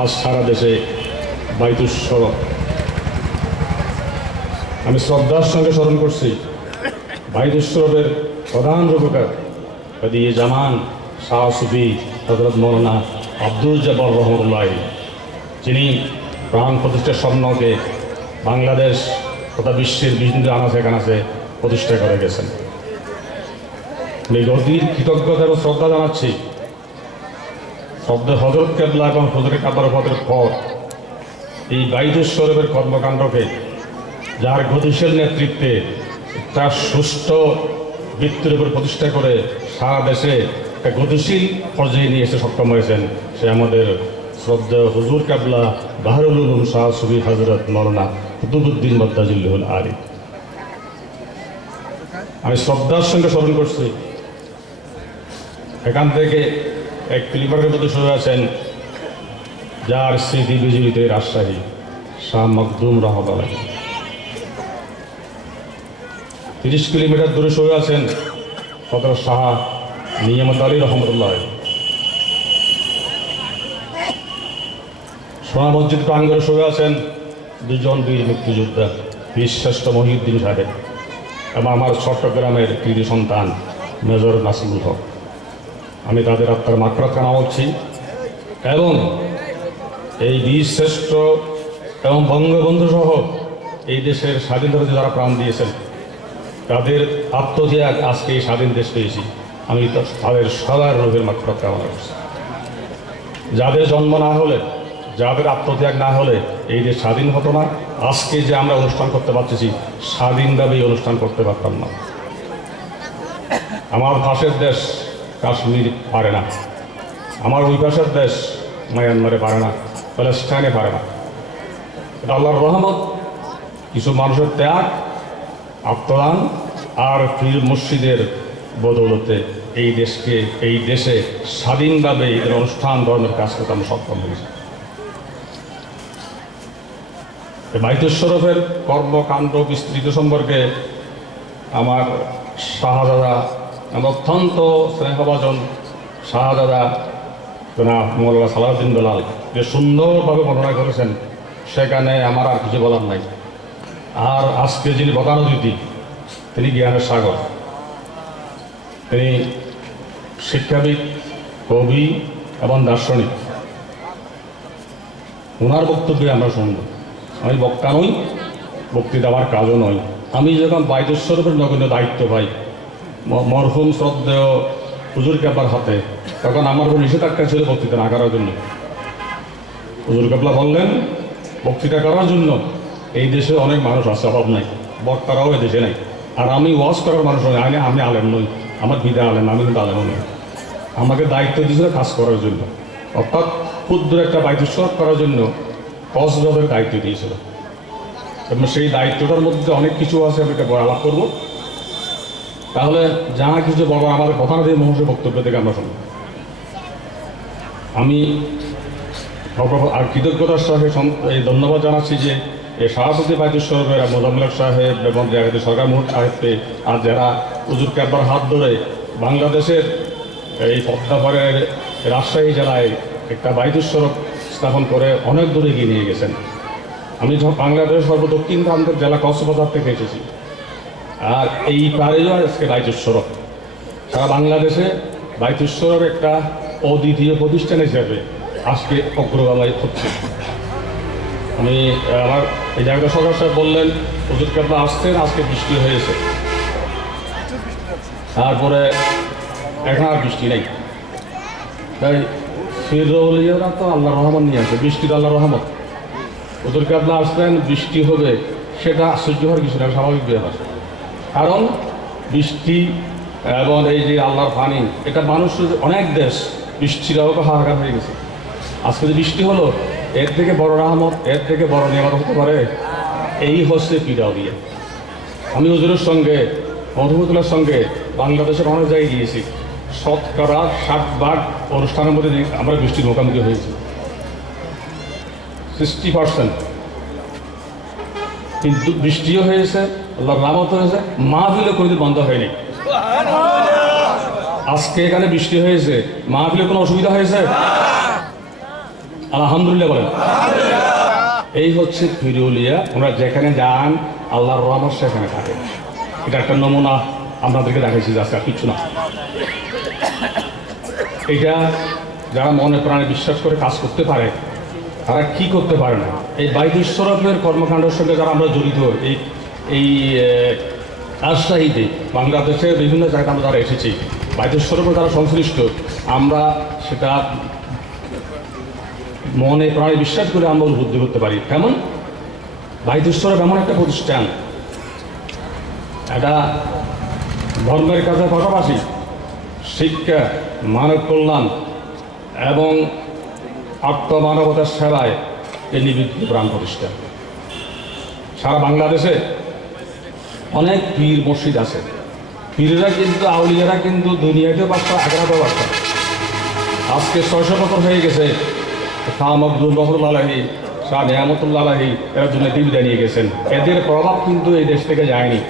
আজ সারা দেশে বাইতুস শরফ। আমি শ্রদ্ধার সঙ্গে স্মরণ করছি বাইতুস শরফের প্রধান রূপকার কাদিয়ে জামান শাহ সুফি হযরত মৌলানা আব্দুল জব্বার রহমতুল্লাহ, যিনি প্রাণ প্রতিষ্ঠার স্বপ্নকে বাংলাদেশ তথা বিশ্বের বিভিন্ন আনাচে কানাচে প্রতিষ্ঠা করে গেছেন। আমি গভীর কৃতজ্ঞতা এবং শ্রদ্ধা জানাচ্ছি শ্রদ্ধা হযরত কেবলা এবং হুজুরে কাবার পদের পর এই বাইতুস শরফের কর্মকাণ্ডকে যার গতিশীল নেতৃত্বে তার সুষ্ঠু ভিত্তির উপর প্রতিষ্ঠা করে সারা দেশে একটা গতিশীল পর্যায়ে নিয়ে এসে সক্ষম হয়েছেন, সে আমাদের শ্রদ্ধা হুজুর কেবলা বাহরুল উলুম শাহ সুফি হযরত মৌলানা কুতুবউদ্দিন মদ্দাজিল্লাহুল আলী। আমি শ্রদ্ধার সঙ্গে স্মরণ করছি এখান থেকে এক কিলোমিটারের মধ্যে শুরু আছেন যার স্মৃতি বিজড়িত রাজশাহী শাহ মখদুম রহমতুল্লাহ। 30 কিলোমিটার দূরে শুরু আছেন হযরত শাহ নিয়ামত আলী রহমতুল্লাহ। সোনা মসজিদ প্রাঙ্গণে শুরু আছেন দুজন বীর মুক্তিযোদ্ধা বীরশ্রেষ্ঠ মহিউদ্দিন সাহেব এবং আমার চট্টগ্রামের কৃতি সন্তান মেজর নাসিমুল হক। আমি তাদের আত্মার মাগফিরাত কামনা করছি এবং এই বীরশ্রেষ্ঠ এবং বঙ্গবন্ধু সহ এই দেশের স্বাধীনতাতে যারা প্রাণ দিয়েছেন তাদের আত্মত্যাগ আজকে এই স্বাধীন দেশ পেয়েছি, আমি তাদের সবার রূহের মাগফিরাত কামনা করছি। যাদের জন্ম না হলে, যাদের আত্মত্যাগ না হলে এই দেশ স্বাধীন হতো না। আজকে যে আমরা অনুষ্ঠান করতে পারতেছি স্বাধীনভাবে এই অনুষ্ঠান করতে পারতাম না। আমার পাশের দেশ কাশ্মীর পারে না, আমার ওই পাশের দেশ মায়ানমারে পারে না, প্যালেস্টাইনে পারে না। এটা আল্লাহর রহমত, কিছু মানুষের ত্যাগ, আত্মদান আর পীর মুর্শিদের বদৌলতে এই দেশে স্বাধীনভাবে এদের অনুষ্ঠান ধর্মের কাজ করতে আমরা সক্ষম হয়েছি। বাইতুস শরফের কর্মকাণ্ড বিস্তৃত সম্পর্কে আমার শাহজাদা, আমার অত্যন্ত স্নেহভাজন শাহজাদা জনাব মৌলানা সালাউদ্দিন বেলাল যে সুন্দরভাবে বর্ণনা করেছেন, সেখানে আমার আর কিছু বলার নাই। আর আজকে যিনি প্রধান অতিথি তিনি জ্ঞানের সাগর, তিনি শিক্ষাবিদ, কবি এবং দার্শনিক। ওনার বক্তব্যে আমরা শুনব। আমি বক্তা নই, বক্তৃতা আমার কাজও নয়। আমি যখন বাইতুস শরফের নগণ্য দায়িত্ব পাই মরহুম শ্রদ্ধেয় হুজুর কেবলার হাতে, তখন আমার কোনো নিষেধাজ্ঞা ছিল বক্তৃতা না করার জন্য। হুজুর কেবলা বললেন বক্তৃতা করার জন্য এই দেশে অনেক মানুষ আছে, অভাব নাই, বক্তারাও এ দেশে নাই। আর আমি ওয়াজ করার মানুষ নই, আমি আলেম নই, আমার বিদা আলেম, আমি কিন্তু আলেমও নই। আমাকে দায়িত্ব দিয়েছিল কাজ করার জন্য, অর্থাৎ ক্ষুদ্র একটা বাইতুস শরফ করার জন্য কসবাদের দায়িত্ব দিয়েছিল। এবং সেই দায়িত্বটার মধ্যে অনেক কিছু আছে, আমি এটা আলাপ করবো। তাহলে যা কিছু বলবো আমাদের কথা না দিয়ে মুহূর্তের বক্তব্য থেকে আমরা শুনব। আমি আর কৃতজ্ঞতার সাথে এই ধন্যবাদ জানাচ্ছি যে এই সভাপতি বাইতুস শরফের মোজাম্মেল সাহেব এবং জাহাঙ্গীর সরকার মুহূর্ত সাহেবকে আর যারা হুজুর কেবলার হাত ধরে বাংলাদেশের এই পদ্মাপাড়ের রাজশাহী জেলায় একটা বাইতুস শরফ স্থাপন করে অনেক দূরে এগিয়ে নিয়ে গেছেন। আমি বাংলাদেশের সর্বদক্ষিণ প্রান্তের জেলা কক্সবাজার থেকে এসেছি, আর এই পাড়েও আজকে বাইতুস শরফ। সারা বাংলাদেশে বাইতুস শরফ একটা অদ্বিতীয় প্রতিষ্ঠান হিসেবে আজকে অগ্রগামী হচ্ছে। আমি আমার এই জায়গাটা সরকার সাহেব বললেন হুজুর কেবলা আসছেন, আজকে বৃষ্টি হয়েছে, তারপরে এখন আর বৃষ্টি নেই। তাই ফিরৌলিয়ারা তো আল্লাহর রহমত নিয়ে আসে, বৃষ্টির আল্লাহর রহমত। হুজুর কেবলা আসবেন, বৃষ্টি হবে, সেটা আশ্চর্য হওয়ার কিছু না, স্বাভাবিক ব্যাপার। কারণ বৃষ্টি এবং এই যে আল্লাহর পানি, এটা মানুষের অনেক দেশ বৃষ্টিরাও তো হাহাকার হয়ে গেছে। আজকে যে বৃষ্টি হলো, এর থেকে বড় রহমত, এর থেকে বড় নিয়ামত হতে পারে? এই হচ্ছে পীড়াও দিয়ে। আমি হুজুরের সঙ্গে, মধুমতুল্লার সঙ্গে বাংলাদেশের অনেক জায়গায় গিয়েছি, 60% অনুষ্ঠানের মধ্যে আমরা বৃষ্টির মুখোমুখি হয়েছি, 60%। কিন্তু বৃষ্টিও হয়েছে, আল্লাহর রহমত হয়েছে, মাহফিলও কোনোদিন বন্ধ হয়নি। আজকে এখানে বৃষ্টি হয়েছে, মাহফিলে কোনো অসুবিধা হয়েছে? আলহামদুলিল্লাহ বলেন। এই হচ্ছে ফিরুলিয়া। ওনারা যেখানে যান আল্লাহর রহমত সেখানে থাকে। এটা একটা নমুনা আপনাদেরকে দেখাইছি, আজকে কিছু না। এটা যারা মনে প্রাণে বিশ্বাস করে কাজ করতে পারে তারা কি করতে পারে না। এই বাইতুল শরফের কর্মকাণ্ডের সঙ্গে যারা আমরা জড়িত, এই রাজশাহীতে বাংলাদেশের বিভিন্ন জায়গায় আমরা যারা এসেছি, বাইতুল শরফে যারা সংশ্লিষ্ট, আমরা সেটা মনে প্রাণে বিশ্বাস করে আমরা উপলব্ধি করতে পারি। কেমন? বাইতুল শরফ এমন একটা প্রতিষ্ঠান, এটা ধর্মের কাজের পাশাপাশি শিক্ষা, মানব কল্যাণ এবং আত্মমানবতার সেবায় এই নিবেদিত প্রাণ প্রতিষ্ঠান। সারা বাংলাদেশে অনেক পীর মসজিদ আছে। পীরেরা কিন্তু, আউলিয়ারা কিন্তু দুনিয়াতেও বাচ্চা, আগ্রাতেও বাচ্চা। আজকে 600 বছর হয়ে গেছে। শাহ মখদুম রহমতুল্লাহ আলাইহি, শাহ নিয়ামতুল্লাহ আলাইহি এরা দুনিয়াতে বিদায় নিয়ে গেছেন। এদের প্রভাব কিন্তু এই দেশ থেকে যায়নি।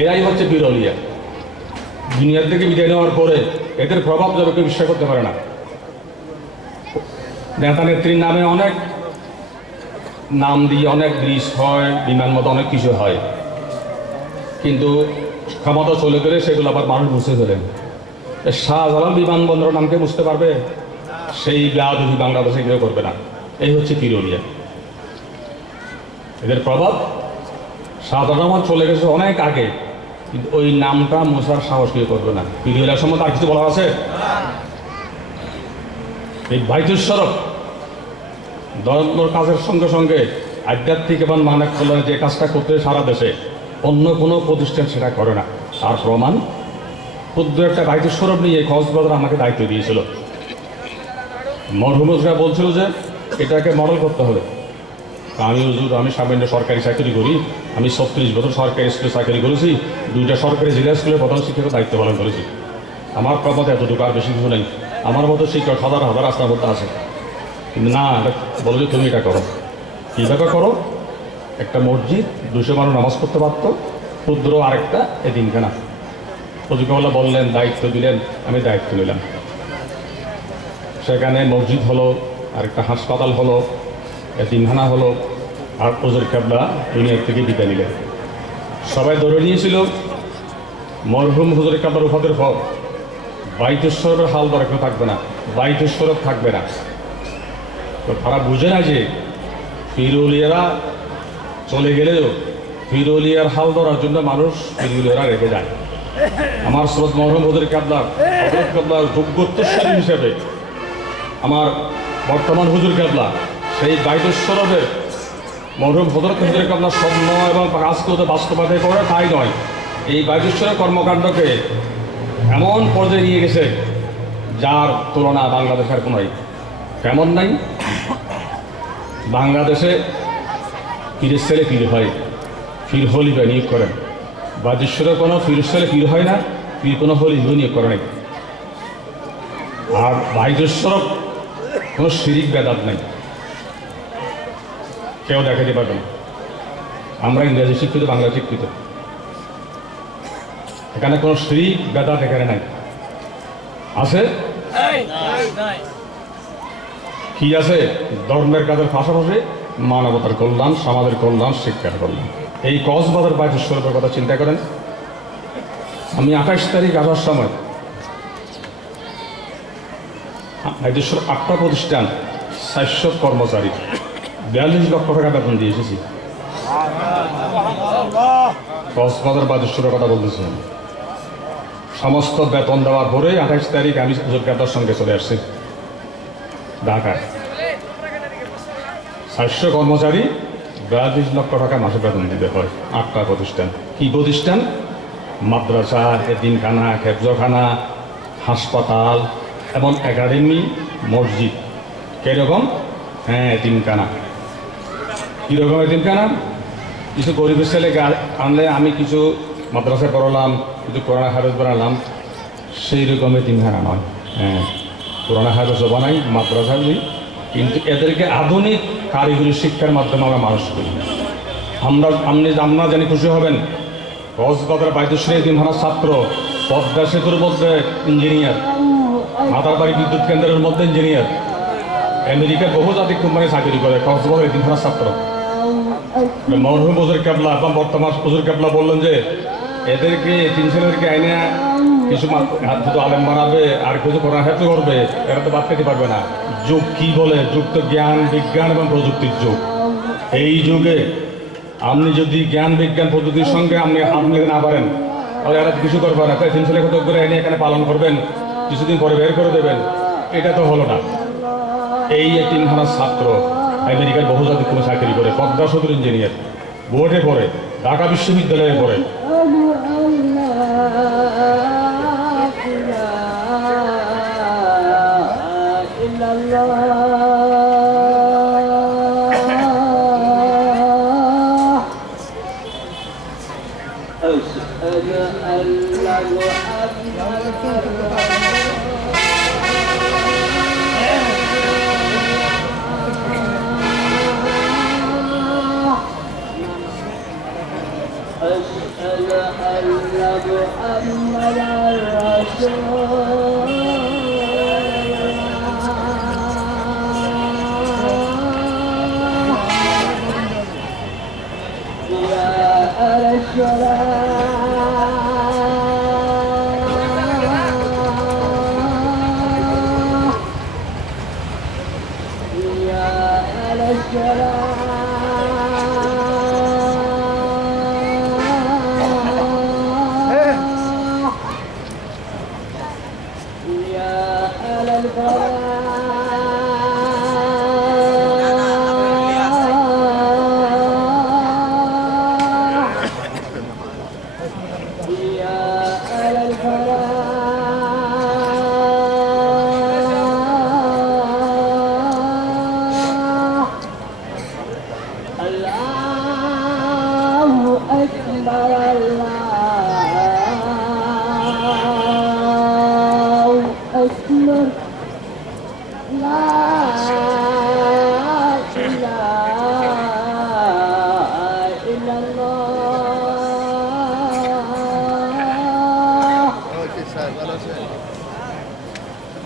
এরাই হচ্ছে পীর আউলিয়া। দুনিয়ার থেকে বিদায় নেওয়ার পরে এদের প্রভাব যাবে কেউ বিশ্বাস করতে পারে না। নেতা নেত্রীর নামে অনেক নাম দিয়ে অনেক ব্রিজ হয়, বিমান মতো অনেক কিছু হয়, কিন্তু ক্ষমতা চলে গেলে সেগুলো আবার মানুষ বুঝতে ফেলেন। শাহজালাল বিমানবন্দরের নামকে বুঝতে পারবে? সেই বেয়াদবি বাংলাদেশে কেউ করবে না। এই হচ্ছে পীর আউলিয়া। এদের প্রভাব শাহজালাল চলে গেছে অনেক আগে, কিন্তু ওই নামটা মোছার সাহস কেউ করবে না। পীর আউলিয়ার সম্বন্ধে আর কিছু বলার আছে? এই বাইতুল শরফ ধর্মের কাজের সঙ্গে সঙ্গে আধ্যাত্মিক এবং মানব কল্যাণে যে কাজটা করতে সারা দেশে অন্য কোনো প্রতিষ্ঠান সেটা করে না। তার প্রমাণ ক্ষুদ্র একটা বাইতুল শরফ নিয়ে কক্সবাজার আমাকে দায়িত্ব দিয়েছিল। মরহুমরা বলছিল যে এটাকে মডেল করতে হবে। আমি হুজুর, আমি সামান্য সরকারি চাকরি করি, আমি 36 বছর সরকারি স্কুলে চাকরি করেছি, 2টা সরকারি জিলা স্কুলের প্রধান শিক্ষকের দায়িত্ব পালন করেছি। আমার প্রমাদ এতটুকু, আর বেশি কিছু নেই। আমার মতো শিক্ষক হাজার হাজার রাস্তার মধ্যে আছে, কিন্তু না, বলো যে তুমি এটা করো। কীভাবে করো? একটা মসজিদ 200 মানুষ নামাজ পড়তে পারতো, ক্ষুদ্র আরেকটা এতিমখানা। ফজলুল্লাহ বললেন, দায়িত্ব দিলেন, আমি দায়িত্ব নিলাম। সেখানে মসজিদ হলো, আরেকটা হাসপাতাল হলো, এতিমখানা হলো, আর হুজুর কেবলা দুনিয়ার থেকে বিদায় নিলেন। সবাই ধরে নিয়েছিল মরহুম হুজুর কেবলার উফাতের পর বাইতুল শরফের হাল ধরে কেউ থাকবে না, বাইতুল শরফ থাকবে না। তো তারা বুঝে না যে পীর আউলিয়ারা চলে গেলেও পীর আউলিয়ার হাল ধরার জন্য মানুষ পীর আউলিয়ারা রেখে যায়। আমার স্রোত মরহুম হুজুর কেবলার যোগ্যোত্তরশীল হিসেবে আমার বর্তমান হুজুর কেবলা সেই বাইতুল শরফের মরহুম হযরত হুজুর কেবলা স্বপ্ন এবং কাজগুলোতে বাস্তবায়ন করে তাই নয়, এই বাইতুল শরফ কর্মকাণ্ডকে এমন পর্যায়ে নিয়ে গেছে যার তুলনা বাংলাদেশের কোনোই কেমন নাই। বাংলাদেশে পীরের ছেলে পীর হয়, পীর হলিফা নিয়োগ করেন। বাইতুল শরফে কোনো পীরের ছেলে পীর হয় না, পীর কোনো হলিফা নিয়োগ করে নাই। আর বাইতুল শরফ কোনো শিরিক বেদাত নাই, কেউ দেখাতে পারবে না। আমরা ইংরেজি শিক্ষিত, বাংলা শিক্ষিত, এখানে কোনো শিরিক বেদাত এখানে নাই। আছে কি আছে? ধর্মের কাজের পাশাপাশি মানবতার কল্যাণ, সমাজের কল্যাণ, শিক্ষার কল্যাণ। এই কক্সবাজার বাইতুল শরফের কথা চিন্তা করেন। আমি 28 তারিখ আসার সময় বাইতুল শরফ 8টা প্রতিষ্ঠান, 400 কর্মচারী, 42 লক্ষ টাকা বেতন দিয়ে এসেছি। কক্সবাজার বাইতুল শরফের কথা বলতেছি। সমস্ত বেতন দেওয়ার পরে 28 তারিখ আমি হুজুর কেবলার সঙ্গে চলে আসছি ঢাকায়। 400 কর্মচারী, 42 লক্ষ টাকা মাসে বেতন দিতে হয়। 8টা প্রতিষ্ঠান। কি প্রতিষ্ঠান? মাদ্রাসা, এতিমখানা, হেফজখানা, হাসপাতাল এবং একাডেমি, মসজিদ। কীরকম? হ্যাঁ, এতিমখানা। কীরকম এতিমখানা? কিছু গরিবের ছেলেকে আনলে আমি কিছু মাদ্রাসায় পড়ালাম, কিছু কোরআন হাফেজ বানালাম, সেই রকম এতিমখানা নয়। হ্যাঁ, কোরআন হাফেজও বানাই, মাদ্রাসা দিই, কিন্তু এদেরকে আধুনিক কারিগরি শিক্ষার মাধ্যমে আমরা মানুষ করি। আমরা জানি খুশি হবেন, কক্সবাজার বাইতুল শরফ এতিমখানার ছাত্র, পদ্মা সেতুর মধ্যে ইঞ্জিনিয়ার, মাতারবাড়ি বিদ্যুৎ কেন্দ্রের মধ্যে ইঞ্জিনিয়ার, আমেরিকার বহুজাতিক কোম্পানি চাকরি করে, কক্সবাজারের তিনখানা ছাত্র। মরহুম হুজুর কেবলা এবং বর্তমান হুজুর কেবলা বললেন যে এদেরকে তিন ছেলেদেরকে আইনে কিছু শুধু আলেম বানাবে আর কিছু করা হেতু করবে, এরা তো বাদ পেতে পারবে না। যুগ কি বলে? যুগ তো জ্ঞান বিজ্ঞান এবং প্রযুক্তির যুগ। এই যুগে আপনি যদি জ্ঞান বিজ্ঞান প্রযুক্তির সঙ্গে আপনি হাত মিলাতে না পারেন, তাহলে এরা কিছু করবে না। তাই তিন ছেলে কত করে এনে এখানে পালন করবেন, কিছুদিন পরে বের করে দেবেন, এটা তো হলো না। এই তিনখানা ছাত্র আমেরিকার বহুজাতিক কোনো চাকরি করে, পদ্মা সেতুর ইঞ্জিনিয়ার, বোর্ডে পড়ে, ঢাকা বিশ্ববিদ্যালয়ে পড়ে।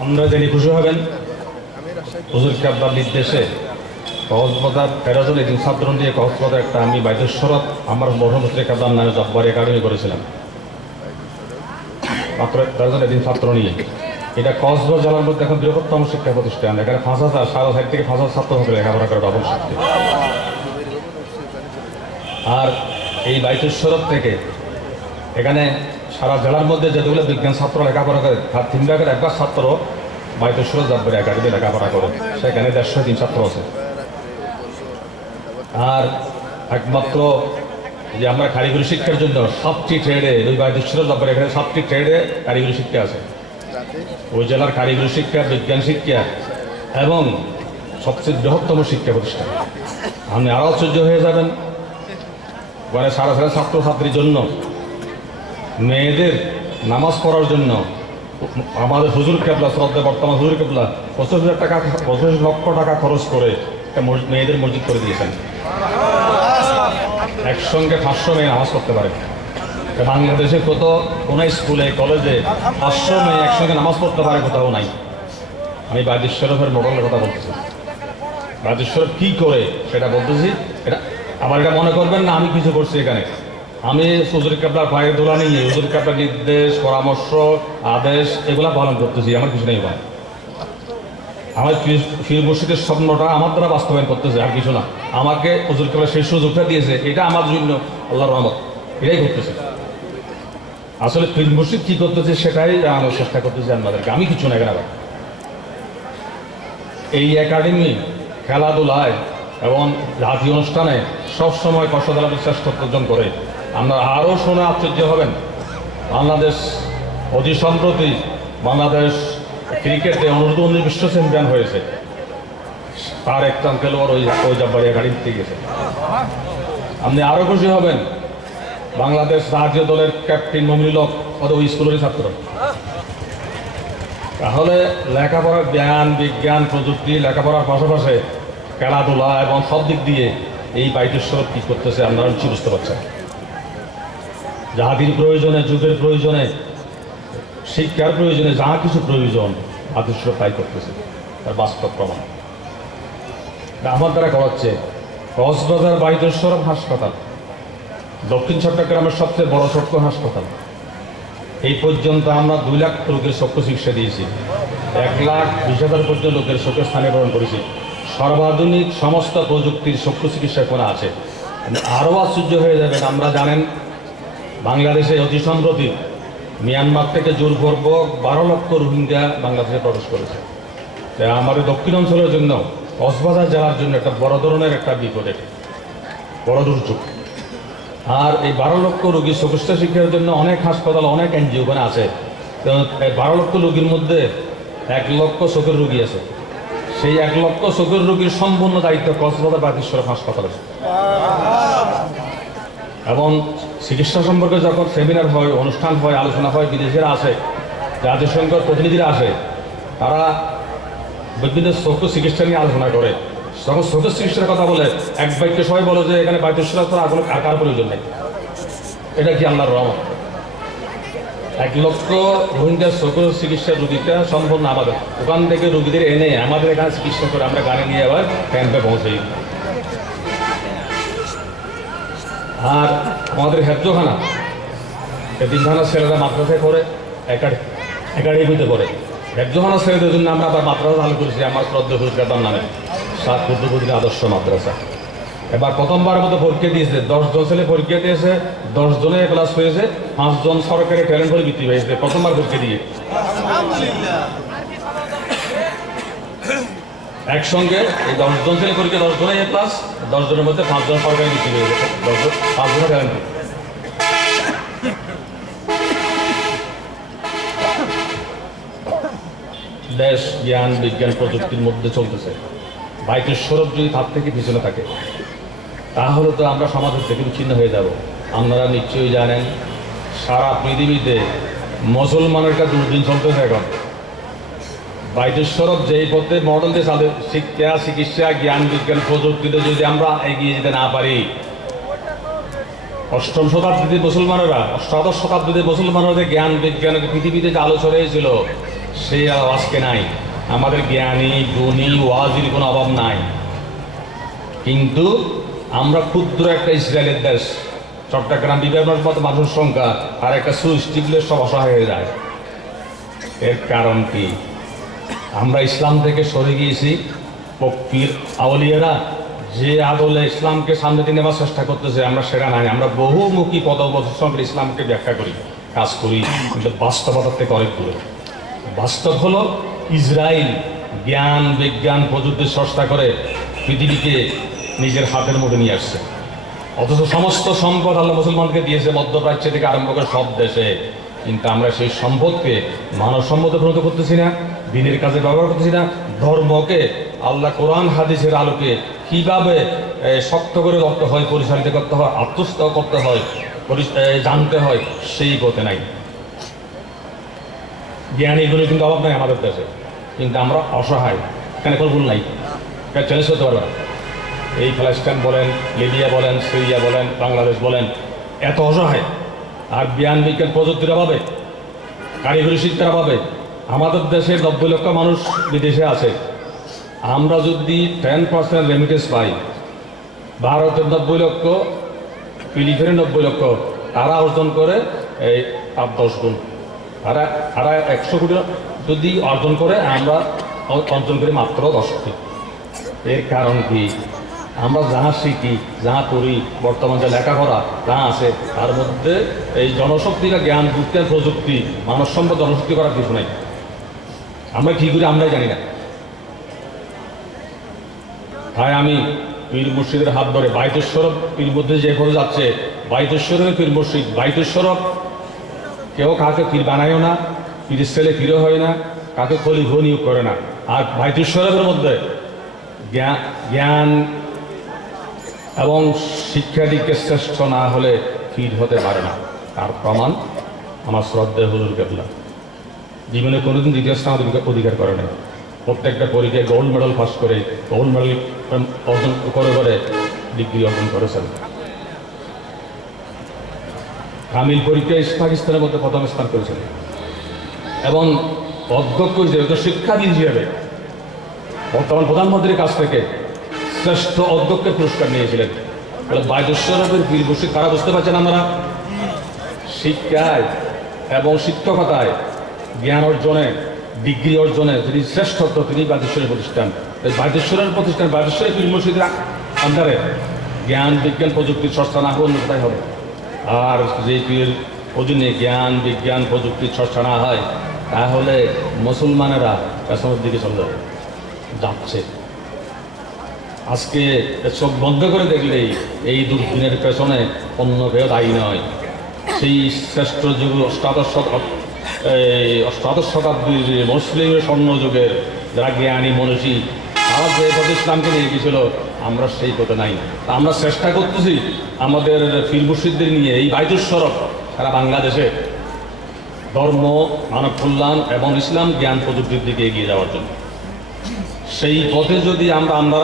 আমরা জেনে খুশি হবেন হুজুর কেবলার নির্দেশে কক্সবাজার 13 জন একজন ছাত্র নিয়ে কক্সবাজার একটা আমি বাইদেশ্বরত আমার মরহুম হুজুর কেবলার নামে জব্বার একাডেমি করেছিলাম, মাত্র 13 জন একজন ছাত্র নিয়ে। এটা কক্সবাজার জেলার মধ্যে এখন বৃহত্তম শিক্ষা প্রতিষ্ঠান। এখানে 5,000 সারা সাইড থেকে 5,000 ছাত্র হবে লেখাপড়া করে ডবল শিখতে। আর এই বাইদেশ্বরত থেকে এখানে সারা জেলার মধ্যে যেগুলো বিজ্ঞান ছাত্র লেখাপড়া করে তার 3 ভাগের 1 ভাগ ছাত্র বাইদেশ্বর জব্বার একাডেমি লেখাপড়া করে, সেখানে 150 ছাত্র আছে। আর একমাত্র যে আমরা কারিগরি শিক্ষার জন্য 7টি ট্রেডে ওই বাইদেশ্বর জব্বার এখানে 7টি ট্রেডে কারিগরি শিক্ষা আছে। ওই জেলার কারিগরি শিক্ষা, বিজ্ঞান শিক্ষা এবং সবচেয়ে বৃহত্তম শিক্ষা প্রতিষ্ঠান। আপনি আরও আশ্চর্য হয়ে যাবেন, মানে সারা সারা ছাত্রছাত্রীর জন্য মেয়েদের নামাজ পড়ার জন্য আমাদের হুজুর কেবলা শ্রদ্ধা বর্তমান হুজুর কেবলা 25 লক্ষ টাকা খরচ করে একটা মেয়েদের মসজিদ করে দিয়েছেন। একসঙ্গে 500 মেয়ে নামাজ পড়তে পারে। বাংলাদেশে কোনো স্কুলে কলেজে 500 মেয়ে একসঙ্গে নামাজ পড়তে পারে কোথাও নাই। আমি বাইজিদ শরীফের মডেলের কথা বলতেছি। বাইজিদ শরীফ কী করে সেটা বলতেছি। এটা আবার এটা মনে করবেন না আমি কিছু করছি এখানে। আমি হুজুর কেবলার পায়ের দোলা নিয়ে হুজুর কেবলার নির্দেশ, পরামর্শ, আদেশ এগুলা পালন করতেছি, আমার কিছু নেই ভাই। আমার পীর মুর্শিদের স্বপ্নটা আমার দ্বারা বাস্তবায়ন করতেছে, আর কিছু না। আমাকে হুজুর কেবলা সেই সুযোগটা দিয়েছে, এটা আমার জন্য আল্লাহর রহমত, এটাই করতেছে। আসলে পীর মুর্শিদ কী করতেছে সেটাই জানানোর চেষ্টা করতেছে আমাদেরকে, আমি কিছু না। এখানে এই একাডেমি খেলাধুলায় এবং জাতীয় অনুষ্ঠানে সবসময় কষ্টদালাদের শ্রেষ্ঠত্ব অর্জন করে। আমরা আরও শুনে আশ্চর্য হবেন, বাংলাদেশ অতি সম্প্রতি বাংলাদেশ ক্রিকেটে অনূর্ধ্ব-19 বিশ্ব চ্যাম্পিয়ন হয়েছে। তার একজন খেলোয়াড় ওই জব্বারি একাডেমিতে গেছে। আপনি আরও খুশি হবেন, বাংলাদেশ জাতীয় দলের ক্যাপ্টেন মমিনুল হক ওই স্কুলেরই ছাত্র। তাহলে লেখাপড়ার জ্ঞান বিজ্ঞান প্রযুক্তি লেখাপড়ার পাশাপাশি খেলাধুলা এবং সব দিক দিয়ে এই বাইদেশ্বর কী করতেছে আপনারা নিশ্চয়ই বুঝতে পারছেন। জাতির প্রয়োজনে, যুগের প্রয়োজনে, শিক্ষার প্রয়োজনে যা কিছু প্রয়োজন আদর্শ তাই করতেছে, তার বাস্তব প্রমাণ আমার দ্বারা করাচ্ছে। কক্সবাজার বাইতেশ্বরম হাসপাতাল দক্ষিণ চট্টগ্রামের সবচেয়ে বড় চক্ষু হাসপাতাল। এই পর্যন্ত আমরা 2 লাখ রোগীর চক্ষু চিকিৎসা দিয়েছি, 1,20,000 পর্যন্ত লোকের চোখের স্থানীয়করণ করেছি। সর্বাধুনিক সমস্ত প্রযুক্তির চক্ষু চিকিৎসা করা আছে। আরও আশ্চর্য হয়ে যাবেন, আমরা জানেন বাংলাদেশে অতি সম্প্রতি মিয়ানমার থেকে জোরপূর্বক 12 লক্ষ রোহিঙ্গা বাংলাদেশে প্রবেশ করেছে। তাই আমাদের দক্ষিণ অঞ্চলের জন্য কক্সবাজার জেলার জন্য একটা বড় ধরনের একটা বিপদের বড় দুর্যোগ। আর এই 12 লক্ষ রোগীর চিকিৎসা শিক্ষার জন্য অনেক হাসপাতাল, অনেক এনজিও ওখানে আছে। তো এই 12 লক্ষ রোগীর মধ্যে 1 লক্ষ চোখের রোগী আছে। সেই 1 লক্ষ চোখের রোগীর সম্পূর্ণ দায়িত্ব কক্সবাজার বাইতেশ্বরম হাসপাতালের। এবং চিকিৎসা সম্পর্কে যখন সেমিনার হয়, অনুষ্ঠান হয়, আলোচনা হয়, বিদেশিরা আসে, জাতিসংঘের প্রতিনিধিরা আসে, তারা বিভিন্ন চক্ষু চিকিৎসা নিয়ে আলোচনা করে। যখন চক্ষু চিকিৎসার কথা বলে এক বাক্যে সবাই বলে যে এখানে বাইতেশ্বর আর কার প্রয়োজন নেই। এটা কি আল্লাহর রহমত? 1 লক্ষ রোহিঙ্গা চক্ষু চিকিৎসা রোগীটা সম্পূর্ণ আমাদের ওখান থেকে রোগীদের এনে আমাদের এখানে চিকিৎসা করে আমরা গাড়ি নিয়ে আবার ক্যাম্পে পৌঁছাই। আর আমাদের হেফজোখানা, এতিমখানা ছেলেরা মাদ্রাসায় পড়ে, একাডেমিতে পড়ে। হেফজোখানা ছেলেদের জন্য আমরা আবার মাদ্রাসা চালু করেছি আমার শ্রদ্ধা হুজুর নামে, 7 কুতুবুদ্দিন আদর্শ মাদ্রাসা। এবার প্রথমবারের মতো পরীক্ষা দিয়েছে, 10 জন ছেলে পরীক্ষা দিয়েছে, 10 জনে ক্লাস হয়েছে, 5 জন সরকারি ট্যালেন্ট করে বৃত্তি পেয়েছে প্রথমবার পরীক্ষা দিয়ে। একসঙ্গে এই 10 জন ছেলে পরীক্ষা, 10 জনে ক্লাস, 10 জনের মধ্যে 5 জন সরকারি বৃত্তি পেয়েছে, 5 জনের ট্যালেন্ট। দেশ জ্ঞান বিজ্ঞান প্রযুক্তির মধ্যে চলতেছে। বাইতেশ্বরম যদি তার থেকে পিছনে থাকে তাহলে তো আমরা সমাজের থেকে বিচ্ছিন্ন হয়ে যাব। আপনারা নিশ্চয়ই জানেন সারা পৃথিবীতে মুসলমানের একটা দুর্দিন চলতেছে এখন। বাইতেশ্বরম যেই পথে মডেল দিয়ে তাদের শিক্ষা চিকিৎসা জ্ঞান বিজ্ঞান প্রযুক্তিতে যদি আমরা এগিয়ে যেতে না পারি, 8ম শতাব্দীতে মুসলমানেরা, 8শ শতাব্দীতে মুসলমানদের জ্ঞান বিজ্ঞান পৃথিবীতে যে আলো ছড়িয়েছিল সেই আজকে নাই। আমাদের জ্ঞানী গুণী ওয়াজির কোনো অভাব নাই, কিন্তু আমরা ক্ষুদ্র একটা ইসরায়েলের দেশ, চট্টগ্রাম বিভাগের মতো মানুষের সংখ্যা, আর একটা সুইচ টিপলে সব অসহায় হয়ে যায়। এর কারণ কি? আমরা ইসলাম থেকে সরে গিয়েছি। পীর আউলিয়ারা যে আদলে ইসলামকে সামনে দিয়ে নেওয়ার চেষ্টা করতেছে, আমরা সেটা নাই। আমরা বহুমুখী পদবস্থান ইসলামকে ব্যাখ্যা করি, কাজ করি, কিন্তু বাস্তবতার থেকে অনেক দূরে। বাস্তব হলো ইসরায়েল জ্ঞান বিজ্ঞান প্রযুক্তির চর্চা করে পৃথিবীকে নিজের হাতের মধ্যে নিয়ে আসছে, অথচ সমস্ত সম্পদ আল্লাহ মুসলমানকে দিয়েছে মধ্যপ্রাচ্য থেকে আরম্ভ করে সব দেশে। কিন্তু আমরা সেই সম্পদকে মানব সম্পদে পরিণত করতেছি না, দিনের কাজে ব্যবহার করতেছি না। ধর্মকে আল্লাহ কোরআন হাদিসের আলোকে কীভাবে শক্ত করে করতে হয়, পরিচালিত করতে হয়, আত্মস্থ করতে হয়, জানতে হয়, সেই পথে নাই। জ্ঞানীগুলো কিন্তু অভাব নাই আমাদের দেশে, কিন্তু আমরা অসহায়। এখানে কোনো ভুল নাই, এটা চ্যালেঞ্জ করতে পারবে না। এই প্যালেস্টাইন বলেন, লিবিয়া বলেন, সিরিয়া বলেন, বাংলাদেশ বলেন, এত অসহায়। আর জ্ঞান বিজ্ঞান প্রযুক্তির অভাবে, কারিগরি শিক্ষার অভাবে আমাদের দেশে 90 লক্ষ মানুষ বিদেশে আছে। আমরা যদি 10% রেমিটেন্স পাই, ভারতের 90 লক্ষ, ফিলিপিনের 90 লক্ষ, তারা অর্জন করে এই 10 গুণ। তারা 100 কোটি যদি অর্জন করে, আমরা অর্জন করি মাত্র 10 কোটি। এর কারণ কি? আমরা যাহা শিখি, যাহা করি, বর্তমান যে লেখাপড়া যা আছে, তার মধ্যে এই জনশক্তি বা জ্ঞান বিজ্ঞান প্রযুক্তি মানব সম্পদ জনশক্তি করার কিছু নাই। আমরা কী করি আমরাই জানি না। তাই আমি পীর মুর্শিদের হাত ধরে বাইতেশ্বরম পীর মধ্যে যে করে যাচ্ছে, বাইতেশ্বরমের পীর মুর্শিদ, বাইতেশ্বরম কেউ কাকে পীর বানায়ও না, পীরের ছেলে পীরও হয় না, কাকে খলিফা নিয়োগ করে না। আর বাইতেশ্বরমের মধ্যে জ্ঞান এবং শিক্ষা দিকে শ্রেষ্ঠ না হলে পীর হতে পারে না। তার প্রমাণ আমার শ্রদ্ধেয় হুজুর কেবলা জীবনে কোনোদিন দ্বিতীয় স্থান অধিকার করে না। প্রত্যেকটা পরীক্ষায় গোল্ড মেডেল পাস করে, গোল্ড মেডেল অর্জন করে ডিগ্রি অর্জন করেছেন। কামিল পরীক্ষায় পাকিস্তানের মধ্যে প্রথম স্থান করেছেন এবং অধ্যক্ষ হিসেবে, শিক্ষাবিদ হিসেবে বর্তমান প্রধানমন্ত্রীর কাছ থেকে শ্রেষ্ঠ অধ্যক্ষের পুরস্কার নিয়েছিলেন। বাইদেশ্বরের পীর মুর্শিদ কারা বুঝতে পারছেন? আমরা শিক্ষায় এবং শিক্ষকতায় জ্ঞান অর্জনে, ডিগ্রি অর্জনে যিনি শ্রেষ্ঠত্ব, তিনি বাইদেশ্বরের প্রতিষ্ঠান। বাইদেশ্বরের প্রতিষ্ঠান, বাইদেশ্বরের পীর মুর্শিদের আন্ডারে জ্ঞান বিজ্ঞান প্রযুক্তির চর্চা না হলে কোথায় হবে? আর যে পীর অধীনে জ্ঞান বিজ্ঞান প্রযুক্তির চর্চা না হয়, তাহলে মুসলমানেরা পেছনের দিকে চলে যাচ্ছে। আজকে চোখ বন্ধ করে দেখলেই এই দুর্দিনের পেছনে অন্য কেউ দায়ী নয়। সেই শ্রেষ্ঠ যুগ অষ্টাদশ শতাব্দীর মুসলিমের স্বর্ণযুগের যারা জ্ঞানী মনীষী, তারা যে পথে ইসলামকে নিয়ে গিয়েছিল, আমরা সেই পথে নাই। আমরা চেষ্টা করতেছি আমাদের পীর মুর্শিদদের নিয়ে এই বাইতুশ্বরফ সারা বাংলাদেশে ধর্ম, মানব কল্যাণ এবং ইসলাম জ্ঞান প্রযুক্তির দিকে এগিয়ে যাওয়ার জন্য। সেই পথে যদি আমরা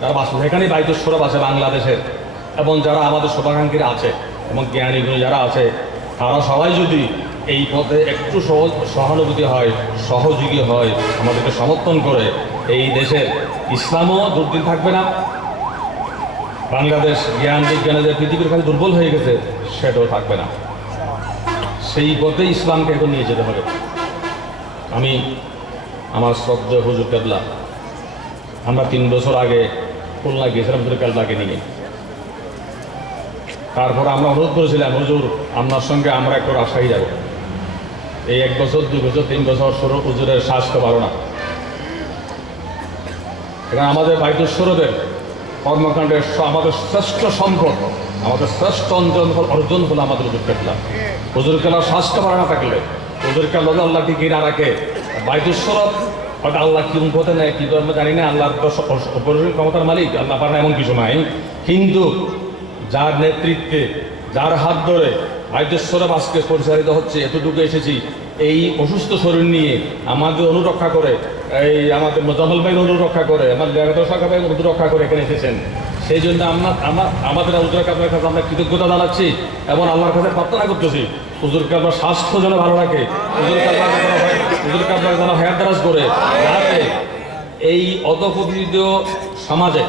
যারা যেখানে বাইতুশ্বরফ আছে বাংলাদেশের, এবং যারা আমাদের শুভাকাঙ্ক্ষীরা আছে এবং জ্ঞানীগুলো যারা আছে, তারা সবাই যদি এই পথে একটু সহানুভূতি হয়, সহযোগী হয়, আমাদেরকে সমর্থন করে, এই দেশের ইসলামও দুর্দিন থাকবে না। বাংলাদেশ জ্ঞান বিজ্ঞানে যে পৃথিবীর কাছে দুর্বল হয়ে গেছে, সেটাও থাকবে না। সেই পথে ইসলামকে এখন নিয়ে যেতে হবে। আমি আমার শ্রদ্ধেয় হুজুর কেবলা, আমরা 3 বছর আগে খুলনা গিয়েছিলাম হুজুর কেবলাকে নিয়ে। তারপর আমরা অনুরোধ করেছিলাম, হুজুর আপনার সঙ্গে আমরা একটু রাজশাহী যাব। এই 1 বছর 2 বছর 3 বছর হুজুরের স্বাস্থ্য ভালো না। এখানে আমাদের বাইতুশ্বরফের কর্মকাণ্ডের আমাদের শ্রেষ্ঠ সম্পদ, আমাদের শ্রেষ্ঠ অর্জন হলো আমাদের হুজুর কেবলা। হুজুর কেবলার স্বাস্থ্য ভালো না থাকলে, হুজুর কেবলা আল্লাহ কি না রাখে, বাইতুশ্বরফ হয়তো আল্লাহ কি পথে নেয় কি আমরা জানি না, আল্লাহর অপরিসীম ক্ষমতার মালিক, আল্লাহ পারে না এমন কিছু নাই। কিন্তু যার নেতৃত্বে, যার হাত ধরে বাইতুশ্বরফ আজকে পরিচালিত হচ্ছে, এতটুকু এসেছি, এই অসুস্থ শরীর নিয়ে আমাদের অনুরক্ষা করে, এই আমাদের মোজাম্মেল ভাই অনুরক্ষা করে, আমাদের সরকার ভাই অনুরক্ষা করে এখানে এসেছেন। সেই জন্য আমাদের হুজুর কাবলার কাছে আমরা কৃতজ্ঞতা জানাচ্ছি এবং আল্লাহর কাছে প্রার্থনা করতেছি হুজুর কাবলার স্বাস্থ্য যেন ভালো রাখে, হুজুর কাবলার যেন হায়াত দারাজ করে, যাতে এই অধঃপতিত সমাজে,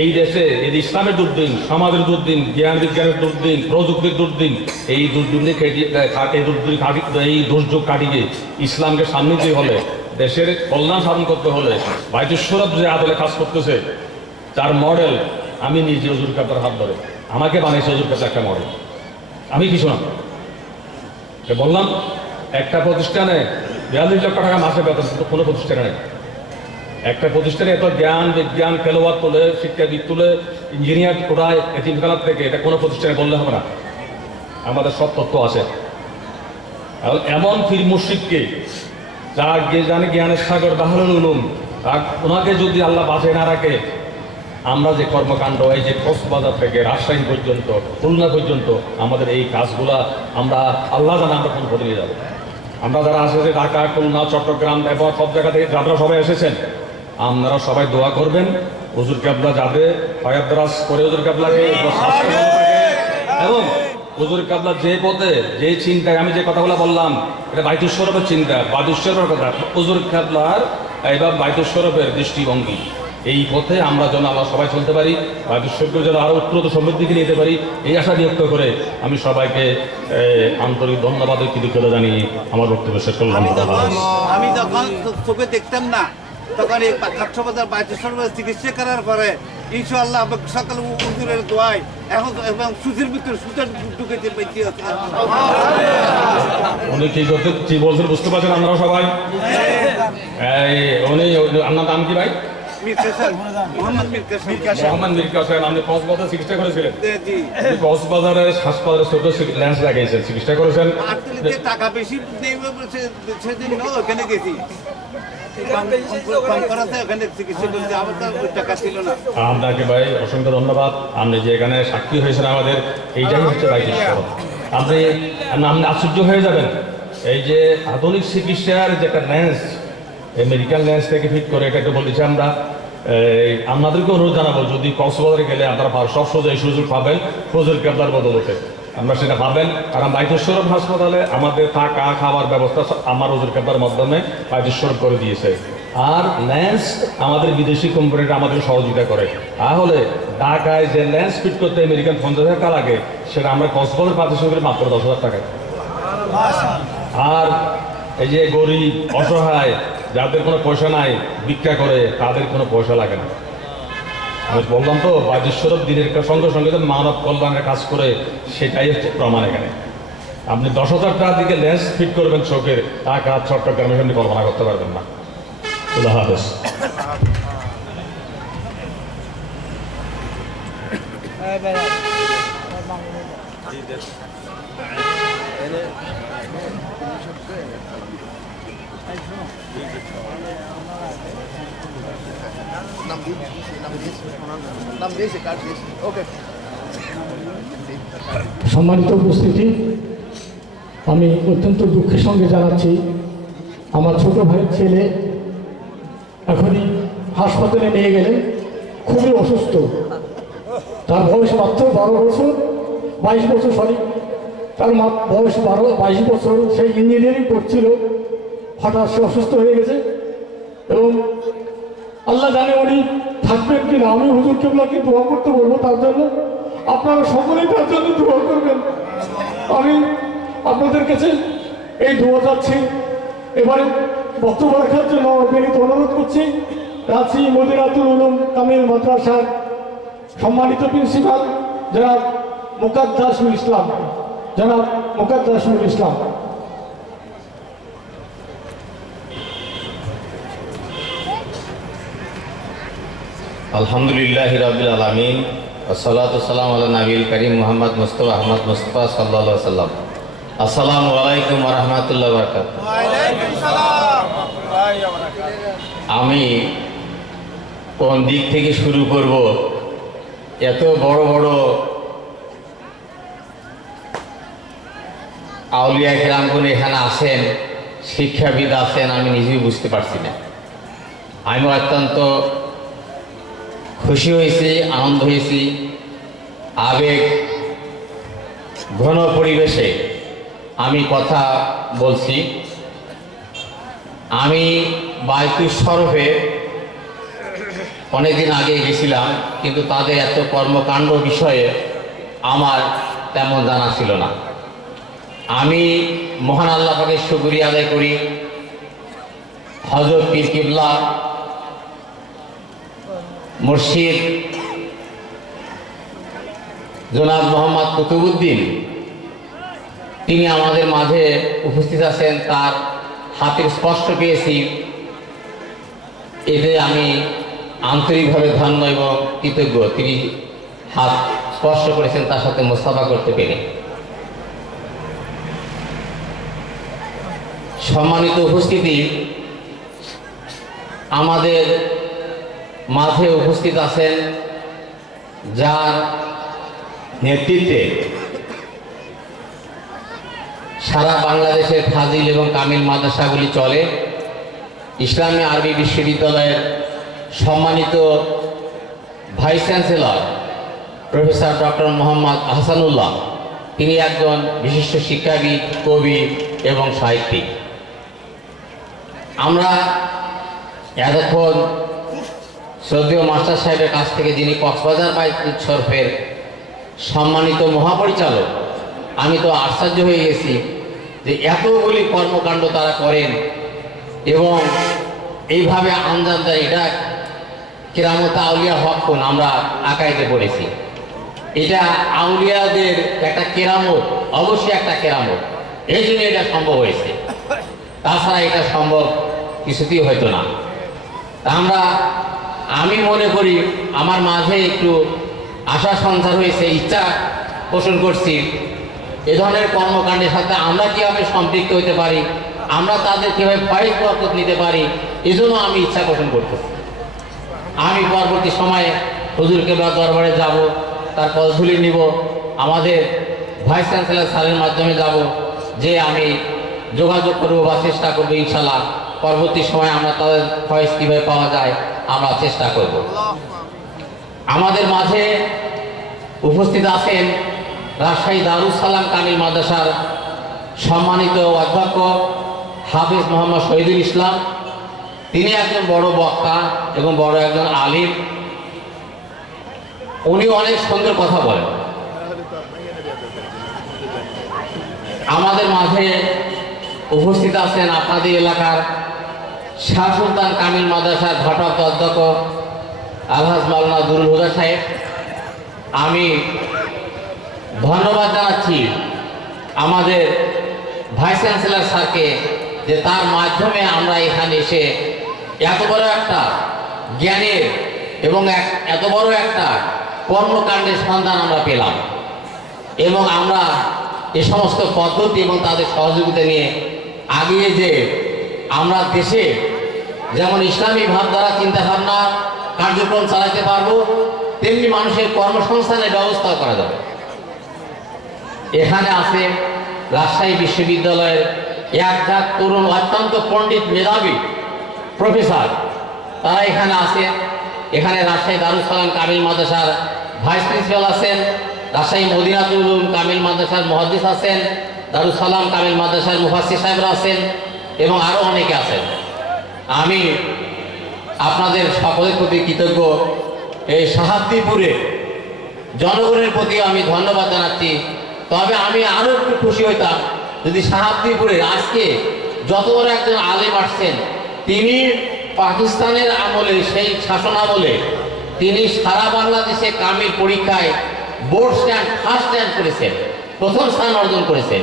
এই দেশে এই ইসলামের দুর্দিন, সমাজের দুর্দিন, জ্ঞান বিজ্ঞানের দুর্দিন, প্রযুক্তির দুর্দিন, এই দুর্যোগ কাটিয়ে ইসলামকে সামনে দিয়ে হলে, দেশের কল্যাণ সাধন করতে হলে, বাইতুশ্বরফ যে আদলে কাজ করতেছে, যার মডেল আমি নিজে হুজুর কাবলার হাত ধরে, আমাকে বানিয়েছে হুজুর কাবলা একটা মডেল, আমি কিছু না। বললাম একটা প্রতিষ্ঠানে 42 লক্ষ টাকা মাসে বেতন, কোনো প্রতিষ্ঠানে নেই। একটা প্রতিষ্ঠানে এত জ্ঞান বিজ্ঞান খেলোয়াড় তোলে, শিক্ষাবিদ তুলে, ইঞ্জিনিয়ার কোটায় এতিমখানার থেকে, এটা কোনো প্রতিষ্ঠানে বললে হবে না। আমাদের সব তথ্য আছে। এমন পীর মুর্শিদকে, যার জানে জ্ঞানের সাগর বাহরুল উলুম, ওনাকে যদি আল্লাহ বাঁচিয়ে না রাখে, আমরা যে কর্মকাণ্ড, এই যে কক্সবাজার থেকে রাজশাহী পর্যন্ত, খুলনা পর্যন্ত, আমাদের এই কাজগুলা আমরা আল্লাহ জানে আমরা কোন পথে নিয়ে যাবো। আমরা যারা আসেছে ঢাকা, খুলনা, চট্টগ্রাম এবং সব জায়গা থেকে যারা সবাই এসেছেন, আপনারা সবাই দোয়া করবেন হুজুর কেবলা যাতে হায়াত দারাজ করে হুজুর কেবলাকে এবং হুজুর কেবলা যে পথে, যে চিন্তায়, আমি যে কথাগুলো বললাম, এটা বাইতুশ্বরফের চিন্তা, বাইতুশ্বরফের কথা, হুজুর কেবলার এবার বাইতুশ্বরফের দৃষ্টিভঙ্গি, এই পথে আমরা যেন আমরা সবাই চলতে পারি, বাইতুশ্বরফকে যেন আরও উত্তরত সমৃদ্ধিকে নিতে পারি, এই আশা ব্যক্ত করে আমি সবাইকে আন্তরিক ধন্যবাদ ও কৃতজ্ঞতা জানিয়ে আমার বক্তব্য শেষ করলাম। আমি যখন চোখে দেখতাম না, তখন এই কক্সবাজার বাইতুশ্বরফের চিকিৎসা করার পরে ইনশাআল্লাহ সকাল হুজুরের দোয়ায় এখন এবং সুতির ভিতরে সুতার ঢুকেছে। উনি কি বলছেন বুঝতে পারছেন আপনারা সবাই? উনি, আপনার নাম কি ভাই? মোহাম্মদ মীর কাসেম। আপনি কক্সবাজার চিকিৎসা করেছিলেন? কক্সবাজারের হাসপাতালে ছোট ল্যান্স লাগিয়েছেন, চিকিৎসা করেছেন। টাকা বেশি সেদিন ওখানে গেছি, আপনাকে ভাই অসংখ্য ধন্যবাদ। আপনি যে এখানে সাক্ষী হয়েছেন আমাদের, এইটাই হচ্ছে বাইতুশ্বরফ। আপনি আশ্চর্য হয়ে যাবেন, এই যে আধুনিক চিকিৎসার যে একটা ল্যান্স, মেডিকেল ল্যান্স থেকে ফিট করে এটা একটু বলেছি আমরা। আপনাদেরকে অনুরোধ জানাবো, যদি কক্সবাজারে গেলে আপনারা সব সোজা এই সুযোগ পাবেন হুজুর কেবলার বদলতে। আমরা সেটা পাবেন। কারণ বাইতুশ্বরফ হাসপাতালে আমাদের থাকা খাওয়ার ব্যবস্থা আমার হুজুর কেবলার মাধ্যমে বাইতুশ্বরফ করে দিয়েছে। আর ল্যান্স আমাদের বিদেশি কোম্পানিটা আমাদের সহযোগিতা করে। তাহলে ঢাকায় যে ল্যান্স ফিট করতে আমেরিকান 50,000 টাকা লাগে, সেটা আমরা কক্সবাজার বাইতুশ্বরফে মাত্র 10,000 টাকায়। আর এই যে গরিব অসহায় যাদের কোনো পয়সা নাই ভিক্ষা করে, তাদের কোনো পয়সা লাগে না। আমি বললাম তো বাইতুশ্বরফ দিনের সঙ্গে সঙ্গে তো মানব কল্যাণের কাজ করে, সেটাই হচ্ছে প্রমাণ। এখানে আপনি 10,000 টাকার দিকে লেন্স ফিট করবেন চোখের, টাকা চট্টগ্রামে আপনি কল্পনা করতে পারবেন না। খুদা হাফেজ। সম্মানিত উপস্থিতি, আমি অত্যন্ত দুঃখের সঙ্গে জানাচ্ছি আমার ছোট ভাইয়ের ছেলে এখনই হাসপাতালে নিয়ে গেলে খুবই অসুস্থ। তার বয়স মাত্র 22 বছর সরি, তার বয়স 22 বছর। সে ইঞ্জিনিয়ারিং করছিল, হঠাৎ সে অসুস্থ হয়ে গেছে এবং আল্লাহ জানে উনি থাকবেন কিনা। আমি হুজুর কেবলাকে দোয়া করতে বলবো তার জন্য, আপনারা সকলেই তার জন্য দোয়া করবেন। আমি আপনাদের কাছে এই দোয়া চাচ্ছি। এবারে বক্তব্য রাখার জন্য বিনীত অনুরোধ করছি রাজশাহী মদিনাতুল উলুম কামিল মাদ্রাসার সম্মানিত প্রিন্সিপাল জনাব মুকাদ্দাসুল ইসলাম। আলহামদুলিল্লাহি রাব্বিল আলামিন, আসসালাতু ওয়াসসালামু আলা নবিয়িল কারীম মুহাম্মদ মুস্তাফা আহমদ মুস্তাফা সাল্লাল্লাহু আলাইহি ওয়াসাল্লাম। আসসালামু আলাইকুম ওয়া রাহমাতুল্লাহি ওয়া বারাকাতুহু। ওয়া আলাইকুম সালাম। আমি কোন দিক থেকে শুরু করব? এত বড় বড় আউলিয়া কেরামগণ এখানে আছেন, শিক্ষাবিদ আছেন, আমি নিজেই বুঝতে পারছি না। আমি অত্যন্ত খুশি হয়েছি, আনন্দ হয়েছি, আবেগ ঘন পরিবেশে আমি কথা বলছি। আমি বাইতুশ্বরফে অনেকদিন আগে গেছিলাম, কিন্তু তাদের এত কর্মকাণ্ড বিষয়ে আমার তেমন জানা ছিল না। আমি মহান আল্লাহ পাকের শুকরিয়া আদায় করি, হযরত পীর কিবলা মুর্শিদ জনাব মোহাম্মদ কুতুবউদ্দিন, তিনি আমাদের মাঝে উপস্থিত আছেন। তার হাতের স্পর্শ পেয়েছি, এতে আমি আন্তরিকভাবে ধন্য এবং কৃতজ্ঞ। তিনি হাত স্পর্শ করেছেন, তার সাথে মুসাফা করতে পেরে। সম্মানিত উপস্থিতি, আমাদের মাঝে উপস্থিত আছেন যার নেতৃত্বে সারা বাংলাদেশের ফাজিল এবং কামিল মাদ্রাসাগুলি চলে। ইসলামী আরবি বিশ্ববিদ্যালয়ের সম্মানিত vice chancellor professor doctor Mohammad Ahsanullah, তিনি একজন বিশিষ্ট শিক্ষাবিদ, কবি এবং সাহিত্যিক। আমরা এতক্ষণ শ্রদ্ধেয় মাস্টার সাহেবের কাছ থেকে, যিনি কক্সবাজার বাইতুশ্বরফের সম্মানিত মহাপরিচালক, আমি তো আশ্চর্য হয়ে গেছি যে এতগুলি কর্মকাণ্ড তারা করেন এবং এইভাবে আঞ্জাম দেয়। এটা কেরামত আউলিয়া হকুন আমরা আকাইতে পড়েছি। এটা আউলিয়াদের একটা কেরামত, অবশ্যই একটা কেরামত, এই জন্য এটা সম্ভব হয়েছে। তাছাড়া এটা সম্ভব কিছুতেই হয়তো না। আমি মনে করি আমার মাঝে একটু আশা সঞ্চার হয়েছে, ইচ্ছা পোষণ করছি এ ধরনের কর্মকাণ্ডের সাথে আমরা কীভাবে সম্পৃক্ত হতে পারি, আমরা তাদের কীভাবে ফাইজ বরকত নিতে পারি, এজন্য আমি ইচ্ছা পোষণ করতেছি। আমি পরবর্তী সময়ে হুজুর কেবলার দরবারে যাব, তার পদধূলি নিব, আমাদের ভাইস চ্যান্সেলর স্যারের মাধ্যমে যাব, যে আমি যোগাযোগ করবো বা চেষ্টা করবো। ইনশাল্লাহ পরবর্তী সময়ে আমরা তাদের ফয়েজ কীভাবে পাওয়া যায় আমরা চেষ্টা করব। আমাদের মাঝে উপস্থিত আছেন রাজশাহী দারুস সালাম কামিল মাদ্রাসার সম্মানিত অধ্যক্ষ হাফেজ মোহাম্মদ শহীদুল ইসলাম, তিনি একজন বড় বক্তা এবং বড় একজন আলিম। উনি অনেক সুন্দর কথা বলেন। আমাদের মাঝে উপস্থিত আছেন আপনাদের এলাকার শাহ সুলতান কামিল মাদ্রাসার ভারপ্রাপ্ত অধ্যক্ষ আলহাজ মাওলানা দুরুল হুদা সাহেব। আমি ধন্যবাদ জানাচ্ছি আমাদের ভাইস চ্যান্সেলর স্যারকে, যে তার মাধ্যমে আমরা এখানে এসে এত বড় একটা জ্ঞানের এবং এত বড় একটা কর্মকাণ্ডের সন্ধান আমরা পেলাম, এবং আমরা এ সমস্ত পদ্ধতি এবং তাদের সহযোগিতা নিয়ে আগিয়ে যে আমরা দেশে যেমন ইসলামী ভাবধারা চিন্তাভাবনা কার্যক্রম চালাতে পারবো, তেমনি মানুষের কর্মসংস্থানের ব্যবস্থা করা যাবে। এখানে আছে রাজশাহী বিশ্ববিদ্যালয়ের এক তরুণ অত্যন্ত পণ্ডিত মেধাবী প্রফেসর, তারা এখানে আছেন। এখানে রাজশাহী দারুস সালাম কামিল মাদ্রাসার ভাইস প্রিন্সিপাল আছেন, রাজশাহী মদিনাতুল উলুম কামিল মাদ্রাসার মুহাদ্দিস আছেন, দারুস সালাম কামিল মাদ্রাসার মুফাসসির সাহেবরা আছেন এবং আরও অনেকে আছেন। আমি আপনাদের সকলের প্রতি কৃতজ্ঞ। এই শাহাবদীপুরে জনগণের প্রতি আমি ধন্যবাদ জানাচ্ছি। তবে আমি আরও একটু খুশি হইতাম যদি শাহাবদীপুরে আজকে যত বড় একজন আলেম আসছেন, তিনি পাকিস্তানের আমলে, সেই শাসন আমলে তিনি সারা বাংলাদেশে কামিল পরীক্ষায় বোর্ড স্ট্যান্ড ফার্স্ট স্ট্যান্ড করেছেন, প্রথম স্থান অর্জন করেছেন।